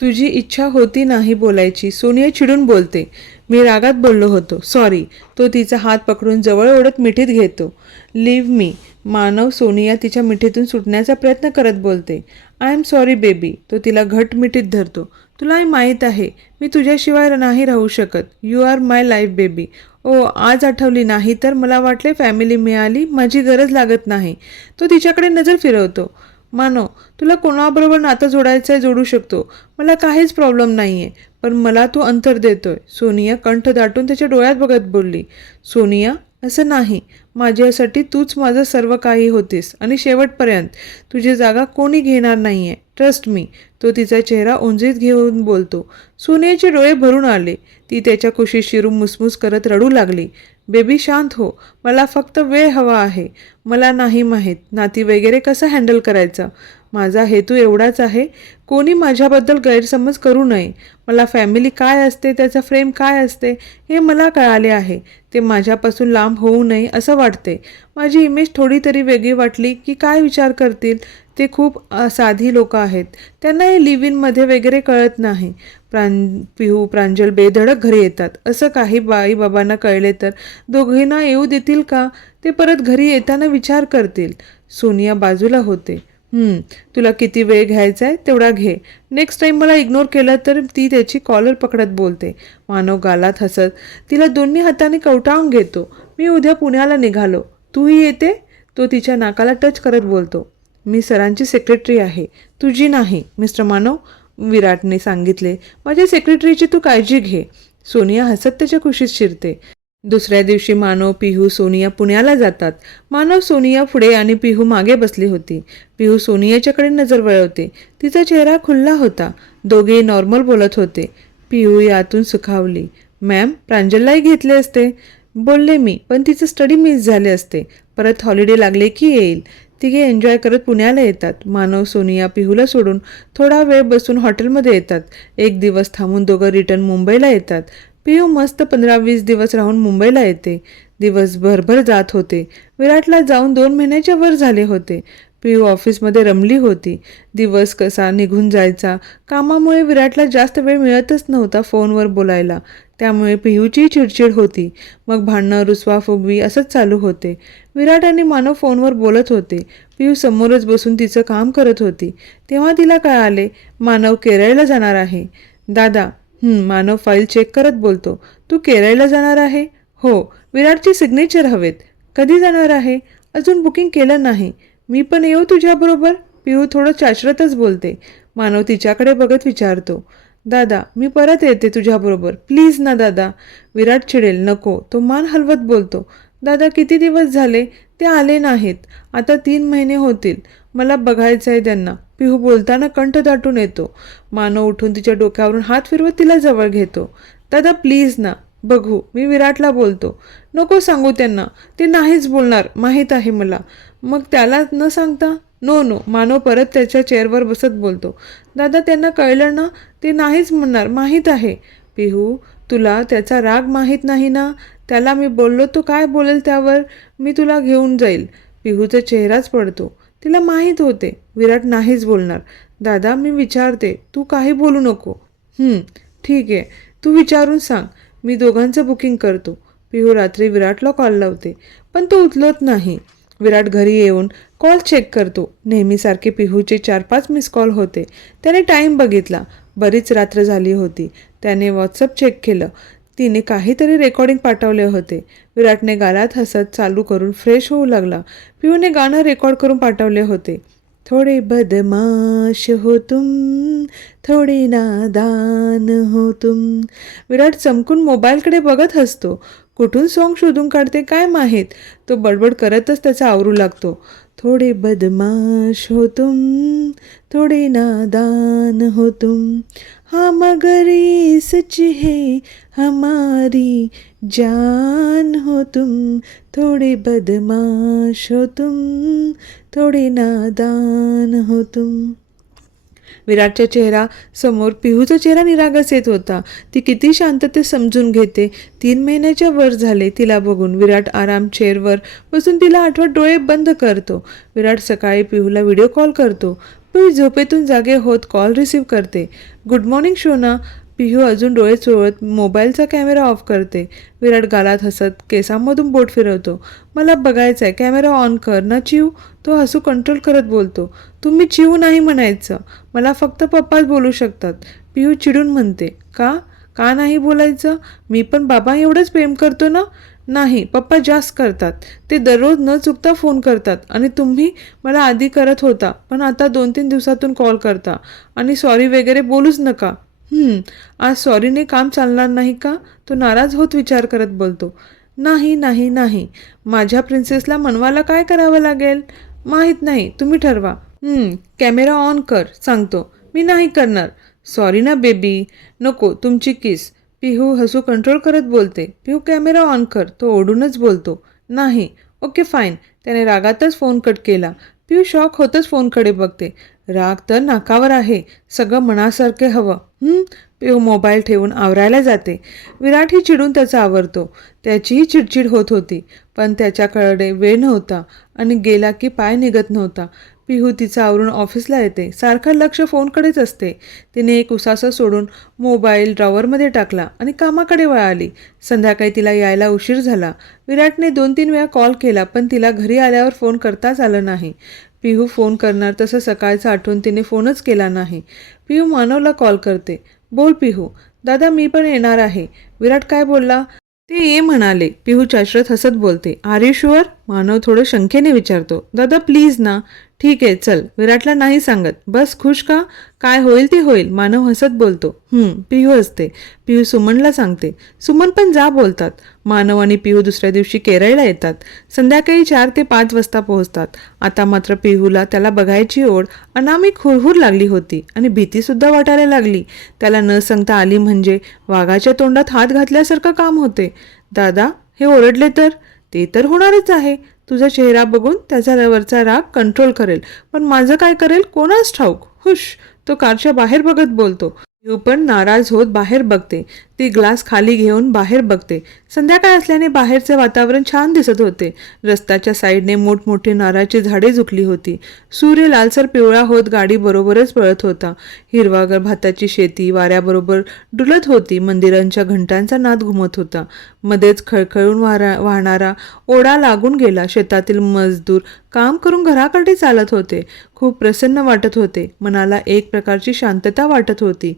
तुझी इच्छा होती नाही बोलायची. सोनिया चिडून बोलते. मी रागात बोललो होतो, सॉरी. तो तिचा हात पकडून जवळ ओढत मिठीत घेतो. लिव्ह मी. मानव सोनिया तिच्या मिठीतून सुटण्याचा प्रयत्न करत बोलते. I am sorry baby. तो तिला घट मिठीत धरतो. तुलाही माहीत आहे मी तुझ्याशिवाय नाही राहू शकत. You are my life baby. ओ, आज आठवली नाही तर मला वाटले फॅमिली मिळाली, माझी गरज लागत नाही. तो तिच्याकडे नजर फिरवतो. मानो, तुला कोणाबरोबर नातं जोडायचं आहे जोडू शकतो, मला काहीच प्रॉब्लेम नाही आहे, पण मला तू अंतर देतोय. सोनिया कंठ दाटून त्याच्या डोळ्यात बघत बोलली. सोनिया, असं नाही. माझ्यासाठी तूच माझं सर्व काही होतीस आणि शेवटपर्यंत. तुझी जागा कोणी घेणार नाही आहे, ट्रस्ट मी. तो तिचा चेहरा उंचीत घेऊन बोलतो. सोनियाचे डोळे भरून आले. ती त्याच्या कुशीत शिरून मुसमुस करत रडू लागली. बेबी शांत हो, मला फक्त वेळ हवा आहे. मला नाही माहीत नाती वगैरे कसं हँडल करायचं. माझा हेतू एवढाच आहे, कोणी माझ्याबद्दल गैरसमज करू नये. मला फॅमिली काय असते, त्याचा फ्रेम काय असते हे मला कळाले आहे. ते माझ्यापासून लांब होऊ नये असं वाटते. माझी इमेज थोडी तरी वेगळी वाटली की काय विचार करतील. ते खूप साधी लोक आहेत, त्यांना हे लिव्ह इनमध्ये वगैरे कळत नाही. पिहू प्रांजल बेधडक घरी येतात. असं काही बाई बाबांना कळले तर दोघींना येऊ देतील का? ते परत घरी येताना विचार करतील. सोनिया बाजूला होते. तुला किती वेळ घ्यायचा आहे तेवढा घे. नेक्स्ट टाईम मला इग्नोर केलं तर ती त्याची कॉलर पकडत बोलते. मानव गालात हसत तिला दोन्ही हाताने कवटाळून घेतो. मी उद्या पुण्याला निघालो. तूही येते? तो तिच्या नाकाला टच करत बोलतो. मी सरांची सेक्रेटरी आहे, तुझी नाही मिस्टर मानव, विराटने सांगितले. माझ्या सेक्रेटरीची तू काळजी घे. सोनिया हसत त्याच्या खुशीत शिरते. दुसऱ्या दिवशी मानव, पिहू, सोनिया पुण्याला जातात. मानव सोनिया पुढे आणि पिहू मागे बसली होती. पिहू सोनियाच्याकडे नजर वळवते. तिचा चेहरा खुल्ला होता. दोघे नॉर्मल बोलत होते. पिहू यातून सुखावली. मॅम, प्रांजललाही घेतले असते बोलले मी, पण तिचं स्टडी मिस झाले असते. परत हॉलिडे लागले की येईल. तिघे एन्जॉय करत पुण्याला येतात. मानव सोनिया पिहूला सोडून थोडा वेळ बसून हॉटेलमध्ये येतात. एक दिवस थांबून दोघं रिटर्न मुंबईला येतात. पिहू मस्त 15-20 दिवस राहून मुंबईला येते. दिवस भरभर जात होते. विराटला जाऊन 2 महिन्याच्या वर झाले होते. पिहू ऑफिसमध्ये रमली होती. दिवस कसा निघून जायचा. कामामुळे विराटला जास्त वेळ मिळतच नव्हता फोनवर बोलायला. त्यामुळे पिहूची चिडचिड होती. मग भांडणं, रुसवाफुगवी असंच चालू होते. विराट आणि मानव फोनवर बोलत होते. पिहू समोरच बसून तिचं काम करत होती. तेव्हा तिला कळाले मानव केरळला जाणार आहे. दादा, मानव फाईल चेक करत बोलतो. तू केरळला जाणार आहे? हो. विराटची सिग्नेचर हवेत. कधी जाणार आहे? अजून बुकिंग केलं नाही. मी पण येऊ तुझ्याबरोबर? पिहू थोडं चाचरतच बोलते. मानव तिच्याकडे बघत विचारतो. दादा, मी परत येते तुझ्याबरोबर, प्लीज ना दादा. विराट चिडेल. नको. तो मान हलवत बोलतो. दादा, किती दिवस झाले ते आले नाहीत. आता 3 महिने होतील. मला बघायचं आहे त्यांना. पिहू बोलताना कंठ दाटून येतो. मानव उठून तिच्या डोक्यावरून हात फिरवत तिला जवळ घेतो. दादा, प्लीज ना. बघू, मी विराटला बोलतो. नको सांगू त्यांना. ते नाहीच बोलणार, माहीत आहे मला. मग त्याला न सांगता? No no. मानव परत त्याच्या चेअरवर बसत बोलतो. दादा, त्यांना कळलं ना, ते नाहीच म्हणणार, माहीत आहे. पिहू, तुला त्याचा राग माहीत नाही ना. त्याला मी बोललो तो काय बोलेल त्यावर. मी तुला घेऊन जाईल. पिहूचा चेहराच पडतो. तिला माहीत होते विराट नाहीच बोलणार. दादा, मी विचारते, तू काही बोलू नको. ठीक आहे, तू विचारून सांग. मी दोघांचं बुकिंग करतो. पिहू रात्री विराटला कॉल लावते, पण तो उचलत नाही. विराट घरी येऊन कॉल चेक करतो. नेहमीसारखे पिहूचे 4-5 मिस कॉल होते. त्याने टाईम बघितला. बरीच रात्र झाली होती. त्याने व्हॉट्सअप चेक केलं. तिने काहीतरी रेकॉर्डिंग पाठवले होते. विराटने गालात हसत चालू करून फ्रेश होऊ लागला. पिहूने गाणं रेकॉर्ड करून पाठवले होते. थोडे बदमाश हो तुम, थोडे नादान हो तुम. विराट चमकून मोबाईलकडे बघत हसतो. कुठून सॉन्ग शोधून काढते काय माहीत. तो बडबड करतच त्याचा आवरू लागतो. थोडे बदमाश हो तुम, थोडे नादान हो तुम. हाँ मगर ये सच है हमारी जान हो तुम. थोडे बदमाश हो तुम, थोडे नादान हो तुम. विराटच्या चेहरा समोर पिहूचा चेहरा निरागस येत होता. ती किती शांतते समजून घेते. 3 महिन्याच्या वर झाले तिला बघून. विराट आराम चेअरवर बसून तिला आठवत डोळे बंद करतो. विराट सकाळी पिहूला व्हिडिओ कॉल करतो. पिहू झोपेतून जागे होत कॉल रिसीव्ह करते. गुड मॉर्निंग शोना. पिहू अजून डोळे चोळत मोबाईलचा कॅमेरा ऑफ करते. विराट गालात हसत केसांमधून बोट फिरवतो. मला बघायचं आहे, कॅमेरा ऑन कर ना चिव. तो हसू कंट्रोल करत बोलतो. तुम्ही चिव नाही म्हणायचं, मला फक्त पप्पाच बोलू शकतात. पिहू चिडून म्हणते. का नाही बोलायचं? मी पण बाबा एवढंच प्रेम करतो ना. नाही, पप्पा जास्त करतात. ते दररोज न चुकता फोन करतात. आणि तुम्ही मला आधी करत होता, पण आता 2-3 दिवसातून कॉल करता. आणि सॉरी वगैरे बोलूच नका. आज सॉरीने काम चालणार नाही का? तो नाराज होत विचार करत बोलतो. नाही नाही नाही, माझ्या प्रिन्सेसला मनवायला काय करावं लागेल? माहीत नाही, तुम्ही ठरवा. कॅमेरा ऑन कर सांगतो. मी नाही करणार. सॉरी ना बेबी. नको, तुमची किस. पिहू हसू कंट्रोल करत बोलते. पिहू कॅमेरा ऑन कर. तो ओढूनच बोलतो. नाही. Okay fine. त्याने रागातच फोन कट केला. पिहू शॉक होतच फोनकडे बघते. राग तर नाकावर आहे, सगळं मनासारखे हवं. पिहू मोबाईल ठेवून आवरायला जाते. विराटही चिडून त्याचा आवरतो. त्याचीही चिडचिड होत होती, पण त्याच्याकडे वेळ नव्हता आणि गेला की पाय निघत नव्हता. पिहू तिचं आवरून ऑफिसला येते. सारखं लक्ष फोनकडेच असते. तिने एक उसासा सोडून मोबाईल ड्रॉवरमध्ये टाकला आणि कामाकडे वळाली. संध्याकाळी तिला यायला उशीर झाला. विराटने 2-3 वेळा कॉल केला, पण तिला घरी आल्यावर फोन करताच आलं नाही. पिहू फोन करणार तसं सकाळचं आठवून तिने फोनच केला नाही. पिहू मानवला कॉल करते. बोल पिहू. दादा मी पण येणार आहे. विराट काय बोलला? ते ये म्हणाले. पिहू चाचरत हसत बोलते. R you sure? मानव थोडं शंकेने विचारतो. दादा प्लीज ना. ठीक आहे चल. विराटला नाही सांगत. बस खुश का? काय होईल ते होईल. मानव हसत बोलतो. पिहू हसते. पिहू सुमनला सांगते. सुमन पण जा बोलतात. मानव आणि पिहू दुसऱ्या दिवशी केरळला येतात. संध्याकाळी 4 ते 5 वाजता पोहोचतात. आता मात्र पिहूला त्याला बघायची ओढ अनामिक हुरहुर लागली होती आणि भीतीसुद्धा वाटायला लागली. त्याला न सांगता आली म्हणजे वाघाच्या तोंडात हात घातल्यासारखं काम होते. दादा हे ओरडले तर? ते तर होणारच आहे. तुझा चेहरा बघून त्याचा वरचा राग कंट्रोल करेल, पण माझं काय करेल कोणास ठाऊक. हुश. तो कारच्या बाहेर बघत बोलतो. पिहू पण नाराज होत बाहेर बघते. ती ग्लास खाली घेऊन बाहेर बघते. संध्याकाळ असल्याने बाहेरचे वातावरण छान दिसत होते. रस्त्याच्या साईडने मोठमोठी नारळाची झाडे झुकली होती. सूर्य लालसर पिवळा होत गाडी बरोबरच पळत होता. हिरवागार भाताची शेती वाऱ्याबरोबर डुलत होती. मंदिरांच्या घंटांचा नाद घुमत होता. मध्येच खळखळून वाहणारा ओढा लागून गेला. शेतातील मजदूर काम करून घराकडे चालत होते. खूप प्रसन्न वाटत होते. मनाला एक प्रकारची शांतता वाटत होती.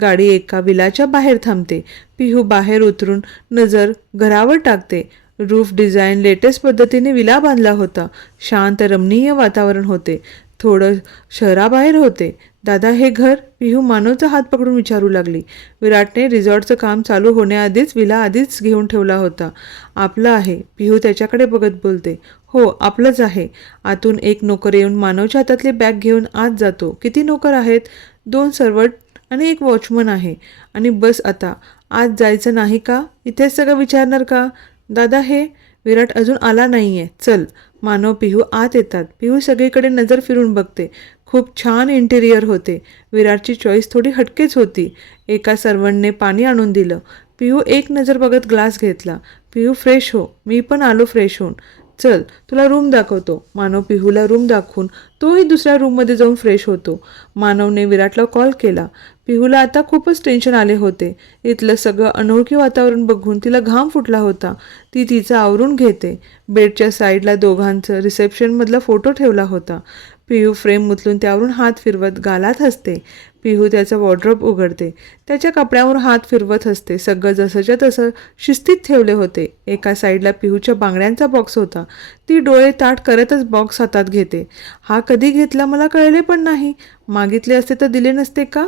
गाडी एका विलाच्या बाहेर थांबते. पिहू बाहेर उतरून नजर घरावर टाकते. रूफ डिझाईन लेटेस्ट पद्धतीने विला बांधला होता. शांत रमणीय वातावरण होते. थोडं शहराबाहेर होते. दादा हे घर? पिहू मानवचा हात पकडून विचारू लागली. विराटने रिसॉर्टचं काम चालू होण्याआधीच विला आधीच घेऊन ठेवला होता. आपलं आहे. पिहू त्याच्याकडे बघत बोलते. हो आपलंच आहे. आतून एक नोकर येऊन मानवच्या हातातली बॅग घेऊन आत जातो. किती नोकर आहेत? 2 सर्वंट आणि 1 वॉचमन आहे. आणि बस आता. आत जायचं नाही का? इथेच सगळं विचारणार का? दादा हे? विराट अजून आला नाहीये. चल. मानव पिहू आत येतात. पिहू सगळीकडे नजर फिरून बघते. खूप छान इंटेरियर होते. विराटची चॉईस थोडी हटकेच होती. एका सर्वंटने पाणी आणून दिलं. पिहू एक नजर बघत ग्लास घेतला. पिहू फ्रेश हो. मी पण आलो फ्रेश होऊन. चल तुला रूम दाखवतो. मानव पिहूला रूम दाखवून तोही दुसऱ्या रूममध्ये जाऊन फ्रेश होतो. मानवने विराटला कॉल केला. पिहूला आता खूपच टेन्शन आले होते. इथलं सगळं अनोळखी वातावरण बघून तिला घाम फुटला होता. ती तिचं आवरून घेते. बेडच्या साईडला दोघांचं रिसेप्शनमधला फोटो ठेवला होता. पिहू फ्रेम उचलून त्यावरून हात फिरवत गालात हसते. पिहू त्याचं वॉर्डरोब उघडते. त्याच्या कपड्यावर हात फिरवत हसते. सगळं जसंच्या तसं शिस्तीत ठेवले होते. एका साईडला पिहूच्या बांगड्यांचा बॉक्स होता. ती डोळे ताट करतच बॉक्स हातात घेते. हा कधी घेतला मला कळले पण नाही. मागितले असते तर दिले नसते का?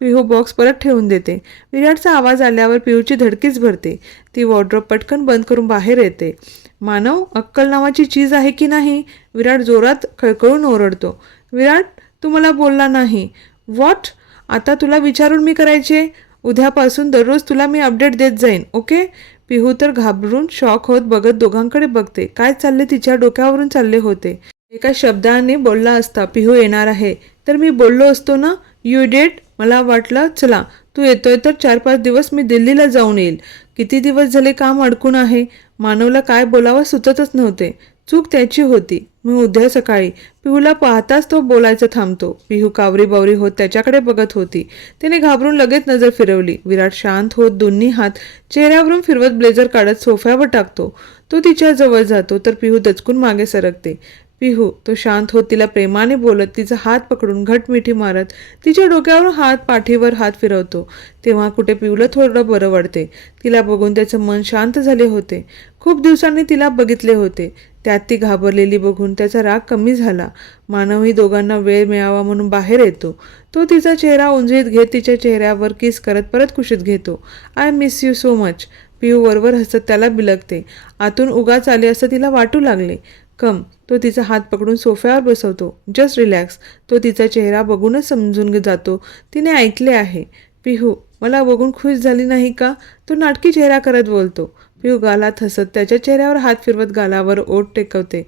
पिहू बॉक्स परत ठेवून देते. विराटचा आवाज आल्यावर पिहूची धडकीच भरते. ती वॉर्डरोब पटकन बंद करून बाहेर येते. मानव अक्कल नावाची चीज आहे की नाही? विराट जोरात खळखळून ओरडतो. विराट तू मला बोलला नाही. व्हॉट? आता तुला विचारून मी करायचे? उद्यापासून दररोज तुला मी अपडेट देत जाईन. ओके? पिहू तर घाबरून शॉक होत बघत दोघांकडे बघते. काय चालले तिच्या डोक्यावरून चालले होते. एका शब्दाने बोलला असता पिहू येणार आहे तर मी बोललो असतो ना. You did. मला वाटलं चला तू येतोय तर 4-5 दिवस मी दिल्लीला जाऊन येईल. किती दिवस झाले काम अडकून आहे. मानवला काय बोलावं सुचतच नव्हते. चूक त्याची होती. मग उद्या सकाळी. पिहूला पाहताच तो बोलायचं थांबतो. पिहू कावरी बावरी होत त्याच्याकडे बघत होती. तिने घाबरून लगेच नजर फिरवली. विराट शांत होत दोन्ही हात चेहऱ्यावरून फिरवत ब्लेझर काढत सोफ्यावर टाकतो. तो तिच्या जवळ जातो तर पिहू दचकून मागे सरकते. पिहू. तो शांत होत तिला प्रेमाने बोलत तिचा हात पकडून घटमिठी मारत तिच्या डोक्यावर हात पाठीवर हात फिरवतो. तेव्हा कुठे पिहूला थोडं बरं वाटते. तिला बघून त्याचं मन शांत झाले होते. खूप दिवसांनी तिला बघितले होते. त्यात ती घाबरलेली बघून त्याचा राग कमी झाला. मानवही दोघांना वेळ मिळावा म्हणून बाहेर येतो. तो तिचा चेहरा उंजळीत घेत तिच्या चेहऱ्यावर किस करत परत कुशीत घेतो. I miss you so much. Pihu वरवर हसत त्याला बिलगते. आतून उगाच आले असं तिला वाटू लागले. कम. तो तिचा हात पकडून सोफ्यावर बसवतो. Just relax. तो तिचा चेहरा बघूनच समजून जातो तिने ऐकले आहे. पिहू मला बघून खुश झाली नाही का? तो नाटकी चेहरा करत बोलतो. पिहू गालात हसत त्याच्या चेहऱ्यावर हात फिरवत गालावर ओठ टेकवते.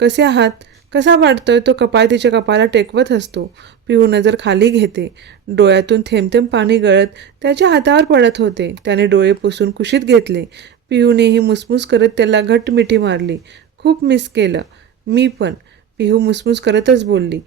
कसे आहात? कसा वाटतोय? तो कपाळ तिच्या कपाळाला टेकवत हसतो. पिहू नजर खाली घेते. डोळ्यातून थेंब थेंब पाणी गळत त्याच्या हातावर पडत होते. त्याने डोळे पुसून कुशीत घेतले. पिहूनेही मुसमुस करत त्याला घट्ट मिठी मारली. खूप मिस केलं. मी पण. पिहू मुसमुस करतच बोलली.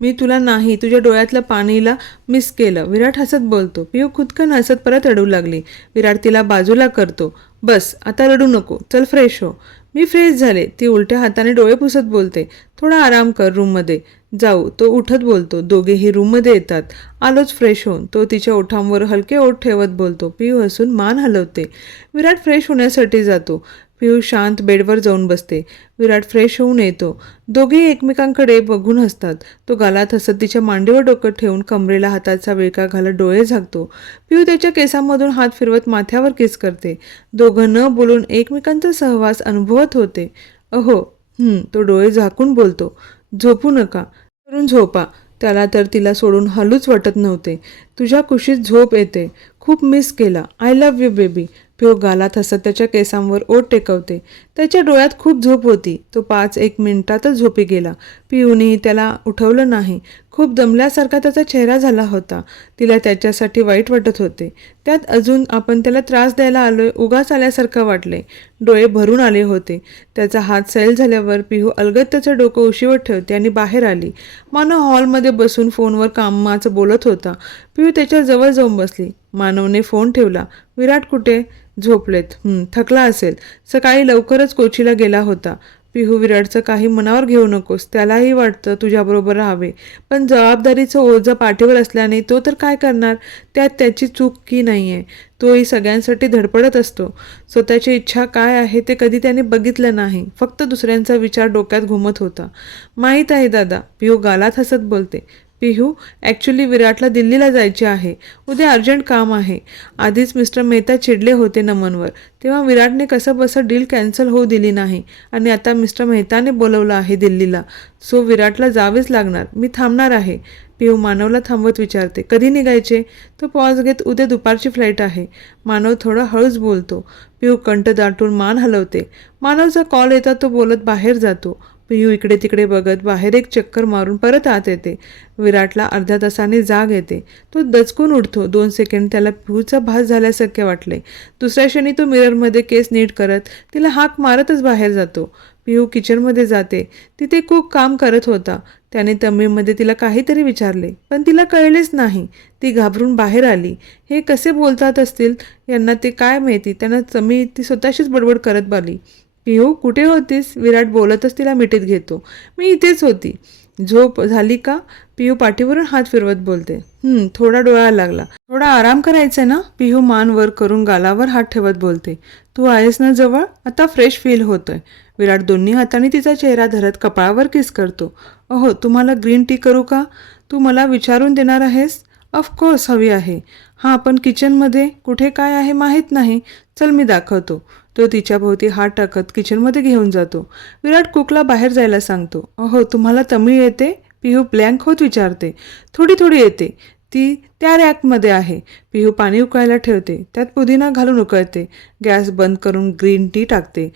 मी तुला नाही तुझ्या डोळ्यातल्या पाणीला मिस केलं. विराट हसत बोलतो. पिहू खुदकन हसत परत रडू लागली. विराट तिला बाजूला करतो. बस आता रडू नको. चल फ्रेश हो. मी फ्रेश झाले. ती उलट्या हाताने डोळे पुसत बोलते. थोडा आराम कर रूममध्ये. जाऊ, तो उठत बोलतो. दोघेही रूममध्ये येतात. आलोच फ्रेश होऊन. तो तिच्या ओठांवर हलके ओठ ठेवत बोलतो. पिहू हसून मान हलवते. विराट फ्रेश होण्यासाठी जातो. पिहू शांत बेडवर जाऊन बसते. विराट फ्रेश होऊन येतो. दोघेही एकमेकांकडे बघून हसतात. तो गालात हसत तिच्या मांडीवर डोकं ठेवून कमरेला हाताचा विळका घालत डोळे झाकतो. पिहू त्याच्या केसांमधून हात फिरवत माथ्यावर किस करते. दोघं न बोलून एकमेकांचा सहवास अनुभवत होते. अहो, तो डोळे झाकून बोलतो. झोपू नका. करून झोपा. त्याला तर तिला सोडून हलूच वाटत नव्हते. तुझ्या कुशीत झोप येते. खूप मिस केला. I love you baby. Pihu गालात हसत त्याच्या केसांवर ओठ टेकवते. त्याच्या डोळ्यात खूप झोप होती. तो 5-1 मिनिटातच झोपी गेला. पिहूनेही त्याला उठवलं नाही. खूप दमल्यासारखा त्याचा चेहरा झाला होता. तिला त्याच्यासाठी वाईट वाटत होते. त्यात अजून आपण त्याला त्रास द्यायला आलोय उगाच आल्यासारखं वाटले. डोळे भरून आले होते. त्याचा हात सैल झाल्यावर पिहू अलगद त्याचं डोकं उशीवर ठेवते आणि बाहेर आली. मानव हॉलमध्ये बसून फोनवर कामाचं बोलत होता. पिहू त्याच्या जवळ जाऊन बसली. मानवने फोन ठेवला. विराट कुठे? झोपलेत. थकला असेल. सकाळी लवकरच कोचीला गेला होता. पिहू, विराटचं काही मनावर घेऊ नकोस. त्यालाही वाटतं तुझ्याबरोबर राहावे, पण जबाबदारीचं ओझं पाठीवर असल्याने तो तर काय करणार? त्यात त्याची चूक की नाही आहे. तोही सगळ्यांसाठी धडपडत असतो. स्वतःची इच्छा काय आहे ते कधी त्याने बघितलं नाही. फक्त दुसऱ्यांचा विचार डोक्यात घुमत होता. माहीत आहे दादा. पिहू गालात हसत बोलते. पिहू, ॲक्च्युली विराटला दिल्लीला जायचे आहे. उद्या अर्जंट काम आहे. आधीच मिस्टर मेहता चिडले होते नमनवर. तेव्हा विराटने कसंबसं डील कॅन्सल होऊ दिली नाही आणि आता मिस्टर मेहताने बोलवलं आहे दिल्लीला. सो विराटला जावेच लागणार. मी थांबणार आहे. पिहू मानवला थांबवत विचारते. कधी निघायचे? तो पॉज घेत. उद्या दुपारची फ्लाईट आहे. मानव थोडा हळूच बोलतो. पिहू कंठ दाटून मान हलवते. मानवचा कॉल येता तो बोलत बाहेर जातो. पिहू इकडे तिकडे बघत बाहेर एक चक्कर मारून परत आत येते. विराटला अर्ध्या तासाने जाग येते. तो दचकून उठतो. 2 सेकंड त्याला पिहूचा भास झाल्यासारखे वाटले. दुसऱ्या क्षणी तो मिररमध्ये केस नीट करत तिला हाक मारतच बाहेर जातो. पिहू किचनमध्ये जाते. तिथे कुक काम करत होता. त्याने तमिळमध्ये तिला काहीतरी विचारले, पण तिला कळलेच नाही. ती घाबरून बाहेर आली. हे कसे बोलतात असतील यांना ते काय माहिती. त्यांना तमिळ ती स्वतःशीच बडबड करत आली. पिहू, कुठे होतीस? विराट बोलतच तिला मिठीत घेतो. मी इथेच होती. झोप झाली का? पिहू पाठीवरून हात फिरवत बोलते. थोडा डोळा लागला. थोडा आराम करायचा ना? पिहू मान वर करून गालावर हात ठेवत बोलते. तू आहेस ना जवळ? आता फ्रेश फील होतोय. विराट दोन्ही हाताने तिचा चेहरा धरत कपाळावर किस करतो. अहो, तुम्हाला ग्रीन टी करू का? तू मला विचारून देणार आहेस? ऑफकोर्स हवी आहे. हां, पण किचनमध्ये कुठे काय आहे माहीत नाही. चल मी दाखवतो. तो तिच्या भोवती हात टाकत किचनमध्ये घेऊन जातो. विराट कुकला बाहेर जायला सांगतो. अहो, तुम्हाला तमिळ येते? पिहू ब्लँक होत विचारते. थोडी थोडी येते. ती त्या रॅकमध्ये आहे. पिहू पाणी उकळायला ठेवते. त्यात पुदिना घालून उकळते. गॅस बंद करून ग्रीन टी टाकते.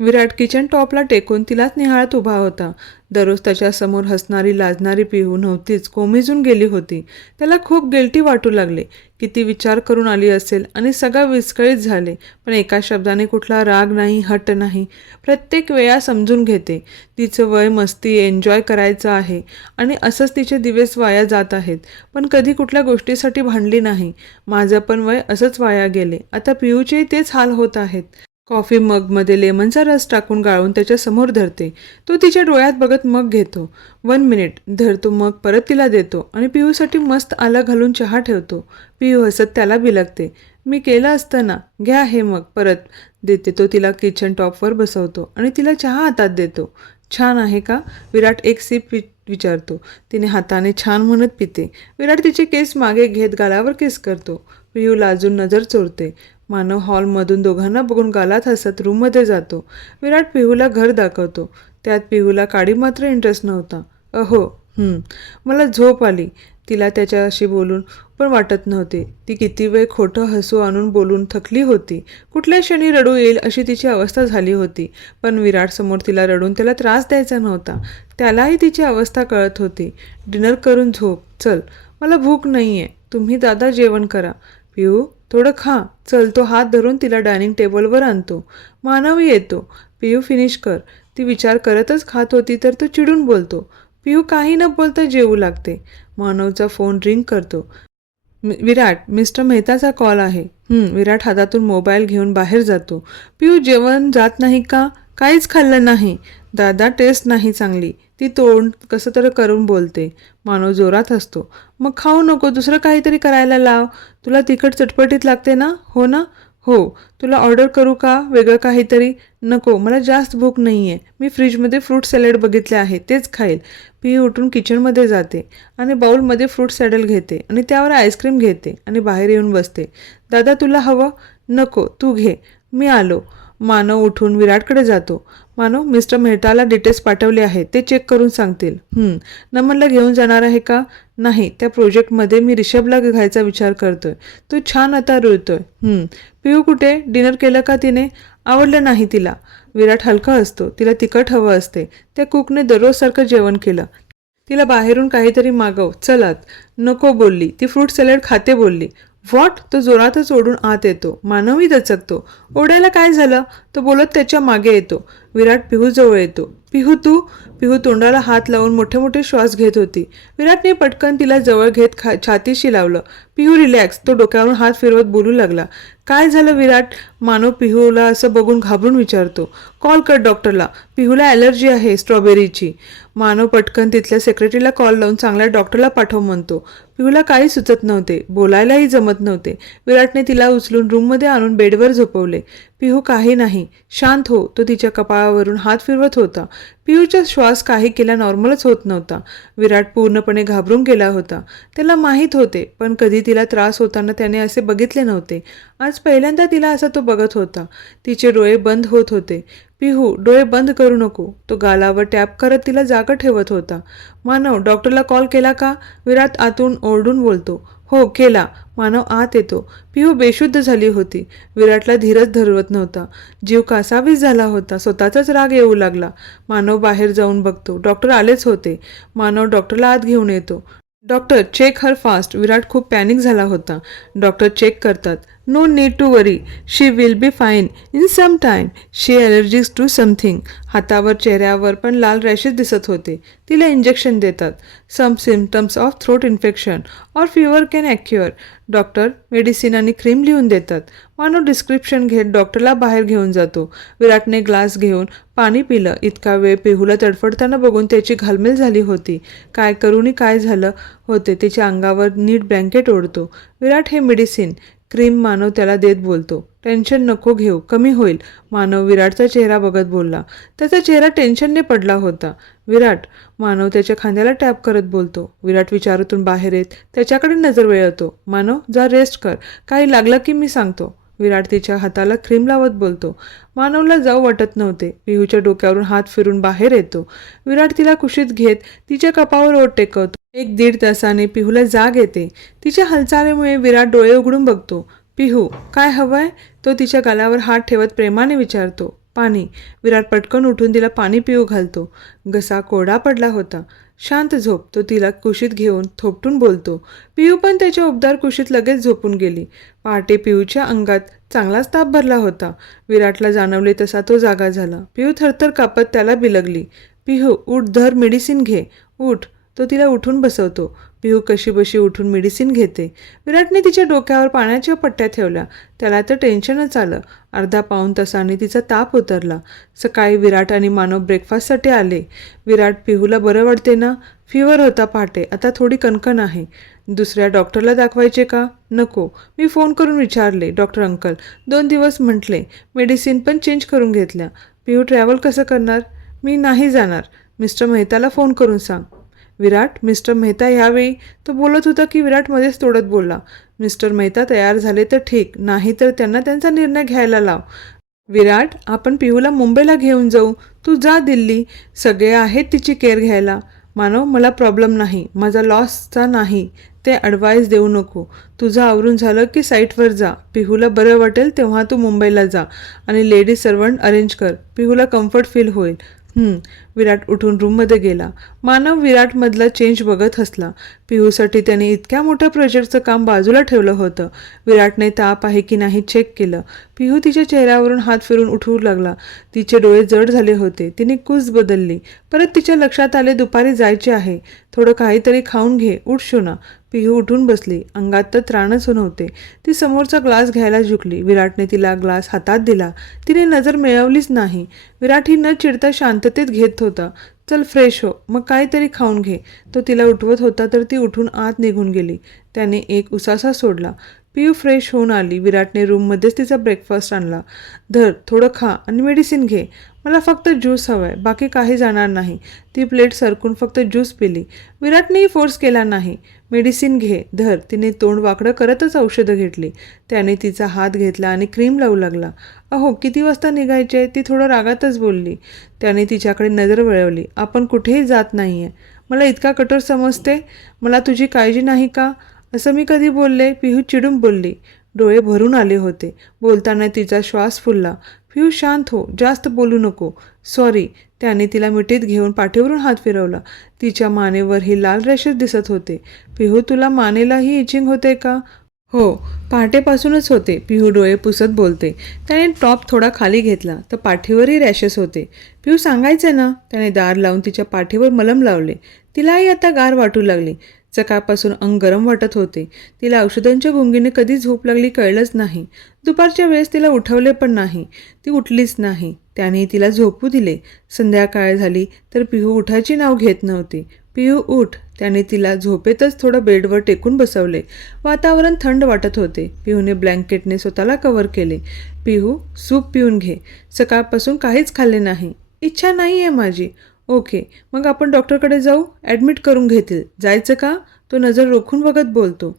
विराट किचन टॉपला टेकून तिलाच निहाळत उभा होता. दररोज त्याच्यासमोर हसणारी लाजणारी पिहू नव्हतीच, कोमेजून गेली होती. त्याला खूप गिल्टी वाटू लागले. किती विचार करून आली असेल आणि सगळं विस्कळीत झाले. पण एका शब्दाने कुठला राग नाही, हट्ट नाही. प्रत्येक वेळा समजून घेते. तिचं वय मस्ती एन्जॉय करायचं आहे आणि असंच तिचे दिवस वाया जात आहेत. पण कधी कुठल्या गोष्टीसाठी भांडली नाही. माझं पण वय असंच वाया गेले. आता पिहूचेही तेच हाल होत आहेत. कॉफी मगमध्ये लेमनचा रस टाकून गाळून त्याच्या समोर धरते. तो तिच्या डोळ्यात बघत मग घेतो. 1 मिनिट धरतो. मग परत तिला देतो आणि पिहूसाठी मस्त आला घालून चहा ठेवतो. पिहू हसत त्याला बिलगते. मी केलं असतं ना. घ्या हे मग. परत देते. तो तिला किचन टॉपवर बसवतो आणि तिला चहा हातात देतो. छान आहे का? विराट एक सिप विचारतो. तिने हाताने छान म्हणत पिते. विराट तिचे केस मागे घेत गालावर किस करतो. पिहू लाजून नजर चोरते. मानव हॉलमधून दोघांना बघून गालात हसत रूममध्ये जातो. विराट पिहूला घर दाखवतो. त्यात पिहूला काडी मात्र इंटरेस्ट नव्हता. अहो, मला झोप आली. तिला त्याच्याशी बोलून पण वाटत नव्हते. ती किती वेळ खोटं हसू आणून बोलून थकली होती. कुठल्या क्षणी रडू येईल अशी तिची अवस्था झाली होती. पण विराटसमोर तिला रडून त्याला त्रास द्यायचा नव्हता. त्यालाही तिची अवस्था कळत होती. डिनर करून झोप. चल, मला भूक नाही आहे. तुम्ही दादा जेवण करा. पिहू, थोडं खा. चल. तो हात धरून तिला डायनिंग टेबलवर आणतो. मानवही येतो. पिहू, फिनिश कर. ती विचार करतच खात होती तर तो चिडून बोलतो. पिहू काही न बोलता जेवू लागते. मानवचा फोन रिंग करतो. विराट, मिस्टर मेहताचा कॉल आहे. विराट हातातून मोबाईल घेऊन बाहेर जातो. पिहू, जेवण जात नाही का? काहीच खाल्लं नाही. दादा टेस्ट नाही चांगली. ती तोंड कसं तर करून बोलते. मानव जोरात हसतो. मग खाऊ नको, दुसरं काहीतरी करायला लाव. तुला तिखट चटपटीत लागते ना? हो ना? हो. तुला ऑर्डर करू का वेगळं काहीतरी? नको, मला जास्त भूक नाही आहे. मी फ्रीजमध्ये फ्रूट सॅलड बघितले आहे, तेच खाईल. पिहू उठून किचनमध्ये जाते आणि बाउलमध्ये फ्रूट सॅलड घेते आणि त्यावर आईस्क्रीम घेते आणि बाहेर येऊन बसते. दादा तुला हवं? नको, तू घे. मी आलो. मानव उठून विराटकडे जातो. मानव, मिस्टर मेहताला डिटेल्स पाठवले आहेत, ते चेक करून सांगतील. नमनला घेऊन जाणार आहे का? नाही, त्या प्रोजेक्टमध्ये मी रिषभला घ्यायचा विचार करतोय. तो छान आता रुळतोय. पिहू कुठे? डिनर केलं का तिने? आवडलं नाही तिला. विराट हलका असतो. तिला तिखट हवं असते. त्या कुकने दररोजसारखं जेवण केलं. तिला बाहेरून काहीतरी मागव, चलात. नको बोलली. ती फ्रूट सॅलड खाते बोलली. व्हॉट? तो जोरातच ओढून आत येतो. मानवही दचकतो. ओढायला काय झालं? तो बोलत त्याच्या मागे येतो. विराट पिहू जवळ येतो. पिहू तू? पिहू तोंडाला हात लावून मोठे मोठे श्वास घेत होती. विराटने पटकन तिला जवळ घेत छातीशी लावलं. पिहू रिलॅक्स. तो डोक्यावरून हात फिरवत बोलू लागला. काय झालं विराट? मानव पिहूला असं बघून घाबरून विचारतो. कॉल कर डॉक्टरला. पिहूला ॲलर्जी आहे स्ट्रॉबेरीची. मानव पटकन तिथल्या सेक्रेटरीला कॉल लावून चांगल्या डॉक्टरला पाठव म्हणतो. पिहूला काही सुचत नव्हते. बोलायलाही जमत नव्हते. विराटने तिला उचलून रूममध्ये आणून बेडवर झोपवले. पिहू काही नाही, शांत हो. तो तिच्या कपाळावरून हात फिरवत होता. पिहूचा श्वास काही केल्या नॉर्मलच होत नव्हता. विराट पूर्णपणे घाबरून गेला होता. त्याला माहीत होते, पण कधी तिला त्रास होताना त्याने असे बघितले नव्हते. आज पहिल्यांदा तिला असा तो बघत होता. तिचे डोळे बंद होत होते. पिहू, डोळे बंद करू नको. तो गालावर टॅप करत तिला जागा ठेवत होता. मानव, डॉक्टरला कॉल केला का? विराट आतून ओरडून बोलतो. हो केला. मानव आत येतो. पिहू बेशुद्ध झाली होती. विराटला धीरच धरवत नव्हता. जीव कासावीस झाला होता. स्वतःचाच राग येऊ लागला. मानव बाहेर जाऊन बघतो. डॉक्टर आलेच होते. मानव डॉक्टरला आत घेऊन येतो. Doctor, check her fast. Virat खूप पॅनिक झाला होता. डॉक्टर चेक करतात. No need to worry. She will be fine in some time. She allergies to something. हातावर चेहऱ्यावर पण लाल रॅशेस दिसत होते. तिला इंजेक्शन देतात. Some symptoms of throat infection or fever can occur. Doctor medicine आणि क्रीम लिहून देतात. मानव डिस्क्रिप्शन घेत डॉक्टरला बाहेर घेऊन जातो. विराटने ग्लास घेऊन पाणी पिलं. इतका वेळ पिहूला तडफडताना बघून त्याची घालमेल झाली होती. काय करूनी काय झालं होते. तिच्या अंगावर नीट ब्लँकेट ओढतो. विराट, हे मेडिसिन क्रीम मानव त्याला देत बोलतो. टेन्शन नको घेऊ, कमी होईल. मानव विराटचा चेहरा बघत बोलला. त्याचा चेहरा टेन्शनने पडला होता. विराट, मानव त्याच्या खांद्याला टॅप करत बोलतो. विराट विचारातून बाहेर येत त्याच्याकडे नजर वेळवतो. मानव, जा रेस्ट कर. काही लागलं की मी सांगतो. विराट तिच्या हाताला क्रीम लावत बोलतो. मानवला जाऊ वाटत नव्हते. पिहूच्या डोक्यावरून हात फिरून बाहेर येतो. विराट तिला कुशीत घेत तिच्या कपावर ओठ टेकवतो. 1-1.5 तासाने पिहूला जाग येते. तिच्या हालचालीमुळे विराट डोळे उघडून बघतो. पिहू, काय हवंय? तो तिच्या गालावर हात ठेवत प्रेमाने विचारतो. पाणी. विराट पटकन उठून तिला पाणी पिऊ घालतो. घसा कोरडा पडला होता. शांत झोप. तो तिला कुशीत घेऊन थोपटून बोलतो. पिहू पण त्याच्या उबदार कुशीत लगेच झोपून गेली. पहाटे पिहूच्या अंगात चांगलाच ताप भरला होता. विराटला जाणवले तसा तो जागा झाला. पिहू थरथर कापत त्याला बिलगली. पिहू, उठ, धर, मेडिसिन घे. उठ. तो तिला उठून बसवतो. पिहू कशीबशी उठून मेडिसिन घेते. विराटने तिच्या डोक्यावर पाण्याच्या पट्ट्या ठेवल्या. त्याला तर टेन्शनच आलं. अर्धा-पाऊण तासाने तिचा ताप उतरला. सकाळी विराट आणि मानव ब्रेकफास्टसाठी आले. विराट, पिहूला बरं वाटते ना? फीवर होता पहाटे, आता थोडी कणकण आहे. दुसऱ्या डॉक्टरला दाखवायचे का? नको. मी फोन करून विचारले. डॉक्टर अंकल 2 दिवस म्हटले. मेडिसिन पण चेंज करून घेतल्या. पिहू ट्रॅव्हल कसं करणार? मी नाही जाणार. मिस्टर मेहताला फोन करून सांग. विराट, मिस्टर मेहता ह्यावेळी? तो बोलत होता की विराट मध्येच तोडत बोलला. मिस्टर मेहता तयार झाले तर ठीक, नाही तर त्यांना त्यांचा निर्णय घ्यायला लाव. विराट, आपण पिहूला मुंबईला घेऊन जाऊ. तू जा दिल्ली. सगळे आहेत तिची केअर घ्यायला. मानव, मला प्रॉब्लेम नाही. माझा लॉसचा नाही. ते ॲडवाईस देऊ नको. तुझं आवरून झालं की साईटवर जा. पिहूला बरं वाटेल तेव्हा तू मुंबईला जा आणि लेडी सर्वंट अरेंज कर. पिहूला कम्फर्ट फील होईल. विराट उठून रूममध्ये गेला. मानव विराटमधला चेंज बघत हसला. पिहूसाठी त्याने इतक्या मोठ्या प्रोजेक्टचं काम बाजूला ठेवलं होतं. विराटने ताप आहे की नाही चेक केलं. पिहू तिच्या चेहऱ्यावरून हात फिरून उठवू लागला. तिचे डोळे जड झाले होते. तिने कूस बदलली. परत तिच्या लक्षात आले दुपारी जायचे आहे. थोडं काहीतरी खाऊन घे, उठ शोना. पिहू उठून बसली. अंगात तर त्राणच नव्हते. ती समोरचा ग्लास घ्यायला झुकली. विराटने तिला ग्लास हातात दिला. तिने नजर मिळवलीच नाही. विराट ही न चिडता शांततेत घेत होता. चल फ्रेश हो, मग काहीतरी खाऊन घे. तो तिला उठवत होता तर ती उठून आत निघून गेली. त्याने एक उसासा सोडला. पिहू फ्रेश होऊन आली. विराटने रूममध्येच तिचा ब्रेकफास्ट आणला. धर, थोडं खा आणि मेडिसिन घे. मला फक्त ज्यूस हवाय, बाकी काही जाणार नाही. ती प्लेट सरकून फक्त ज्यूस पिली. विराटनेही फोर्स केला नाही. मेडिसिन घे, धर. तिने तोंड वाकडं करतच औषधं घेतली. त्याने तिचा हात घेतला आणि क्रीम लावू लागला. अहो, किती वाजता निघायचे? ती थोडं रागातच बोलली. त्याने तिच्याकडे नजर वळवली. आपण कुठेही जात नाहीये. मला इतका कठोर समजते? मला तुझी काळजी नाही का? असं मी कधी बोलले? पिहू चिडून बोलली. डोळे भरून आले होते. बोलताना तिचा श्वास फुलला. पिहू शांत हो, जास्त बोलू नको. सॉरी. त्याने तिला मिठीत घेऊन पाठीवरून हात फिरवला. तिच्या मानेवरही लाल रॅशेस दिसत होते. पिहू, तुला मानेलाही इचिंग होते का? हो, पहाटेपासूनच होते. पिहू डोळे पुसत बोलते. त्याने टॉप थोडा खाली घेतला तर पाठीवरही रॅशेस होते. पिहू, सांगायचे ना. त्याने दार लावून तिच्या पाठीवर मलम लावले. तिलाही आता गार वाटू लागली. सकाळपासून अंग गरम वाटत होते. तिला औषधांच्या गुंगीने कधी झोप लागली कळलंच नाही. दुपारच्या वेळेस तिला उठवले पण नाही. ती उठलीच नाही. त्याने तिला झोपू दिले. संध्याकाळ झाली तर पिहू उठायची नाव घेत नव्हती. पिहू उठ. त्याने तिला झोपेतच थोडं बेडवर टेकून बसवले. वातावरण थंड वाटत होते. पिहूने ब्लँकेटने स्वतःला कव्हर केले. पिहू, सूप पिऊन घे. सकाळपासून काहीच खाल्ले नाही. इच्छा नाही आहे माझी. ओके, मग आपण डॉक्टरकडे जाऊ. ॲडमिट करून घेतील. जायचं का? तो नजर रोखून बघत बोलतो.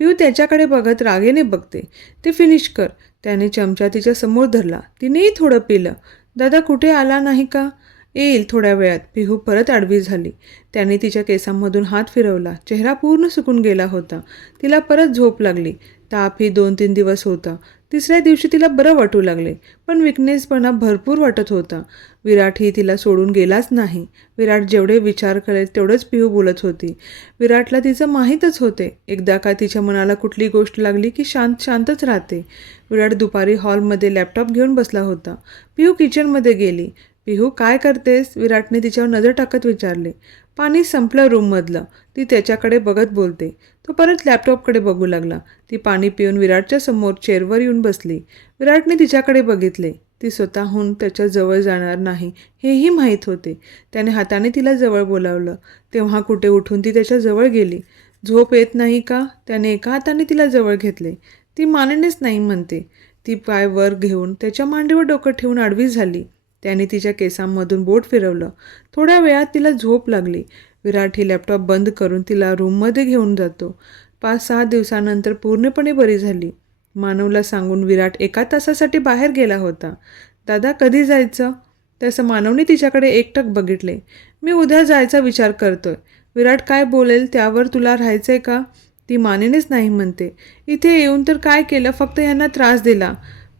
पिहू त्याच्याकडे बघत रागेने बघते. ते फिनिश कर. त्याने चमचा तिच्या समोर धरला. तिनेही थोडं पिलं. दादा कुठे आला नाही का? येईल थोड्या वेळात. पिहू परत आडवी झाली. त्याने तिच्या केसांमधून हात फिरवला. चेहरा पूर्ण सुकून गेला होता. तिला परत झोप लागली. ताप ही 2-3 दिवस होता. तिसऱ्या दिवशी तिला बरं वाटू लागले. पण विकनेसपणा भरपूर वाटत होता. विराटही तिला सोडून गेलाच नाही. विराट जेवढे विचार करेल तेवढंच पिहू बोलत होती. विराटला तिचं माहीतच होते. एकदा का तिच्या मनाला कुठली गोष्ट लागली की शांतच राहते. विराट दुपारी हॉलमध्ये लॅपटॉप घेऊन बसला होता. पिहू किचनमध्ये गेली. पिहू, काय करतेस? विराटने तिच्यावर नजर टाकत विचारले. पाणी संपलं रूममधलं. ती त्याच्याकडे बघत बोलते. तो परत लॅपटॉपकडे बघू लागला. ती पाणी पिऊन विराटच्या समोर चेअरवर येऊन बसली. विराटने तिच्याकडे बघितले. ती स्वतःहून त्याच्या जवळ जाणार नाही हेही माहीत होते. त्याने हाताने तिला जवळ बोलावलं. तेव्हा कुठे उठून ती त्याच्या जवळ गेली. झोप येत नाही का? त्याने एका हाताने तिला जवळ घेतले. ती मानेनेच नाही म्हणते. ती पाय वर घेऊन त्याच्या मांडीवर डोकं ठेवून आडवी झाली. त्याने तिच्या केसांमधून बोट फिरवलं. थोड्या वेळात तिला झोप लागली. विराट ही लॅपटॉप बंद करून तिला रूममध्ये घेऊन जातो. 5-6 दिवसानंतर पूर्णपणे बरी झाली. मानवला सांगून विराट 1 तासासाठी बाहेर गेला होता. दादा कधी जायचं? तसं मानवने तिच्याकडे एकटक बघितले. मी उद्या जायचा विचार करतोय. विराट काय बोलेल त्यावर तुला राहायचंय का? ती मानेनेच नाही म्हणते. इथे येऊन तर काय केलं? फक्त यांना त्रास दिला.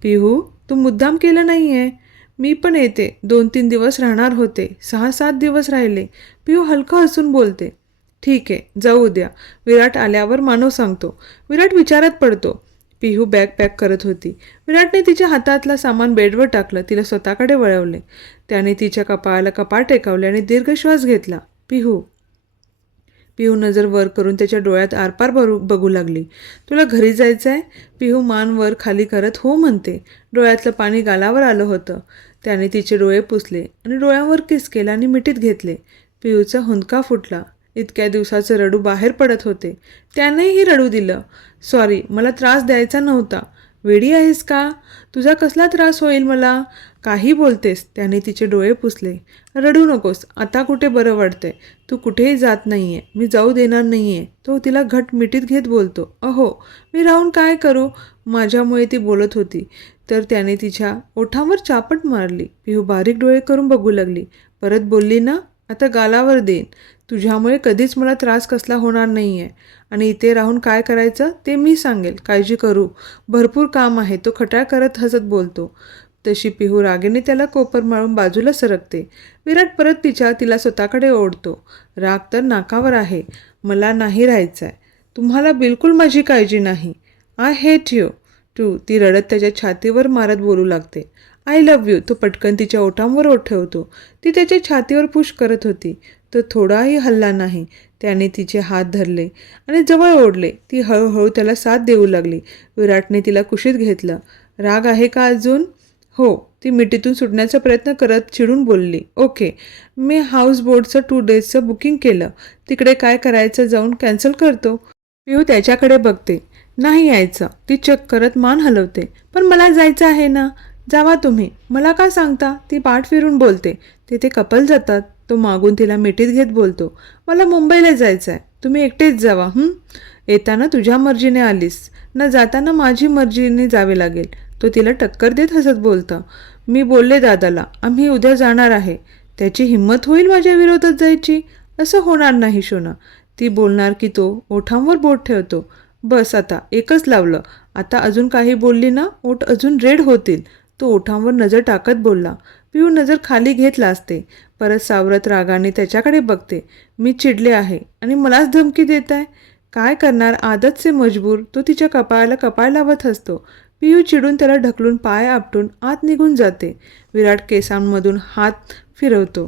पिहू, तू मुद्दाम केलं नाही आहे. मी पण येते. 2-3 दिवस राहणार होते. 6-7 दिवस राहिले. पिहू हलकं हसून बोलते. ठीक आहे, जाऊ उद्या. विराट आल्यावर मानव सांगतो. विराट विचारात पडतो. पिहू बॅग पॅक करत होती. विराटने तिच्या हातातला सामान बेडवर टाकलं. तिला स्वतःकडे वळवले. त्याने तिच्या कपाळाला कपाळ टेकवले आणि दीर्घ श्वास घेतला. पिहू. पिहू नजर वर करून त्याच्या डोळ्यात आरपार बघू लागली. तुला घरी जायचं आहे? पिहू मान वर खाली करत हो म्हणते. डोळ्यातलं पाणी गालावर आलं होतं. त्याने तिचे डोळे पुसले आणि डोळ्यांवर किस केला आणि मिठीत घेतले. पिहूचा हुंदका फुटला. इतक्या दिवसाचं रडू बाहेर पडत होते. त्यानेही रडू दिलं. सॉरी, मला त्रास द्यायचा नव्हता. वेडी आहेस का? तुझा कसला त्रास होईल मला? काही बोलतेस? त्याने तिचे डोळे पुसले. रडू नकोस. आता कुठे बरं वाटतंय? तू कुठेही जात नाहीये. मी जाऊ देणार नाहीये. तो तिला घट मिठीत घेत बोलतो. अहो, मी राहून काय करू? माझ्यामुळे ती बोलत होती तर त्याने तिच्या ओठांवर चापट मारली. पिहू बारीक डोळे करून बघू लागली. परत बोलली ना? आता गालावर देईन. तुझ्यामुळे कधीच मला त्रास कसला होणार नाही आहे. आणि इथे राहून काय करायचं ते मी सांगेल. काळजी करू. भरपूर काम आहे. तो खटाळ करत हसत बोलतो. तशी पिहू रागेने त्याला कोपर मारून बाजूला सरकते. विराट परत तिला स्वतःकडे ओढतो. राग तर नाकावर आहे. मला नाही राहायचं आहे. तुम्हाला बिलकुल माझी काळजी नाही. I hate you too. ती रडत त्याच्या छातीवर मारत बोलू लागते. I love you. तो पटकन तिच्या ओठांवर ओठ ठेवतो. ती त्याच्या छातीवर पुश करत होती. तो थोडाही हलला नाही. त्याने तिचे हात धरले आणि जवळ ओढले. ती हळूहळू त्याला साथ देऊ लागली. विराटने तिला कुशीत घेतलं. राग आहे का अजून? हो. ती मिठीतून सुटण्याचा प्रयत्न करत चिडून बोलली. ओके, मी हाऊसबोटचं 2 डेजचं बुकिंग केलं. तिकडे काय करायचं जाऊन कॅन्सल करतो. पिहू त्याच्याकडे बघते. नाही यायचं. ती चक करत मान हलवते. पण मला जायचं आहे ना. जावा तुम्ही. मला का सांगता? ती पाठ फिरून बोलते. तिथे कपल जातात. तो मागून तिला मिठीत घेत बोलतो. मला मुंबईला जायचं आहे. तुम्ही एकटेच जावा. येताना तुझ्या मर्जीने आलीस ना, जाताना माझी मर्जीने जावे लागेल. तो तिला टक्कर देत हसत बोलतं. मी बोलले दादाला, आम्ही उद्या जाणार आहे. त्याची हिंमत होईल माझ्या विरोधात जायची? असं होणार नाही शोना. ती बोलणार की तो ओठांवर बोट ठेवतो. बस आता एकच लावलं. आता अजून काही बोलली ना, ओठ अजून रेड होतील. तो ओठांवर नजर टाकत बोलला. पिऊ नजर खाली घेत लाजते. परत सावरत रागाने त्याच्याकडे बघते. मी चिडले आहे आणि मलाच धमकी देत आहे. काय करणार, आदतचे मजबूर. तो तिच्या कपाळाला कपाळ लावत हसतो. पियू चिडून त्याला ढकलून पाय आपटून आत निघून जाते. विराट केसांमधून हात फिरवतो.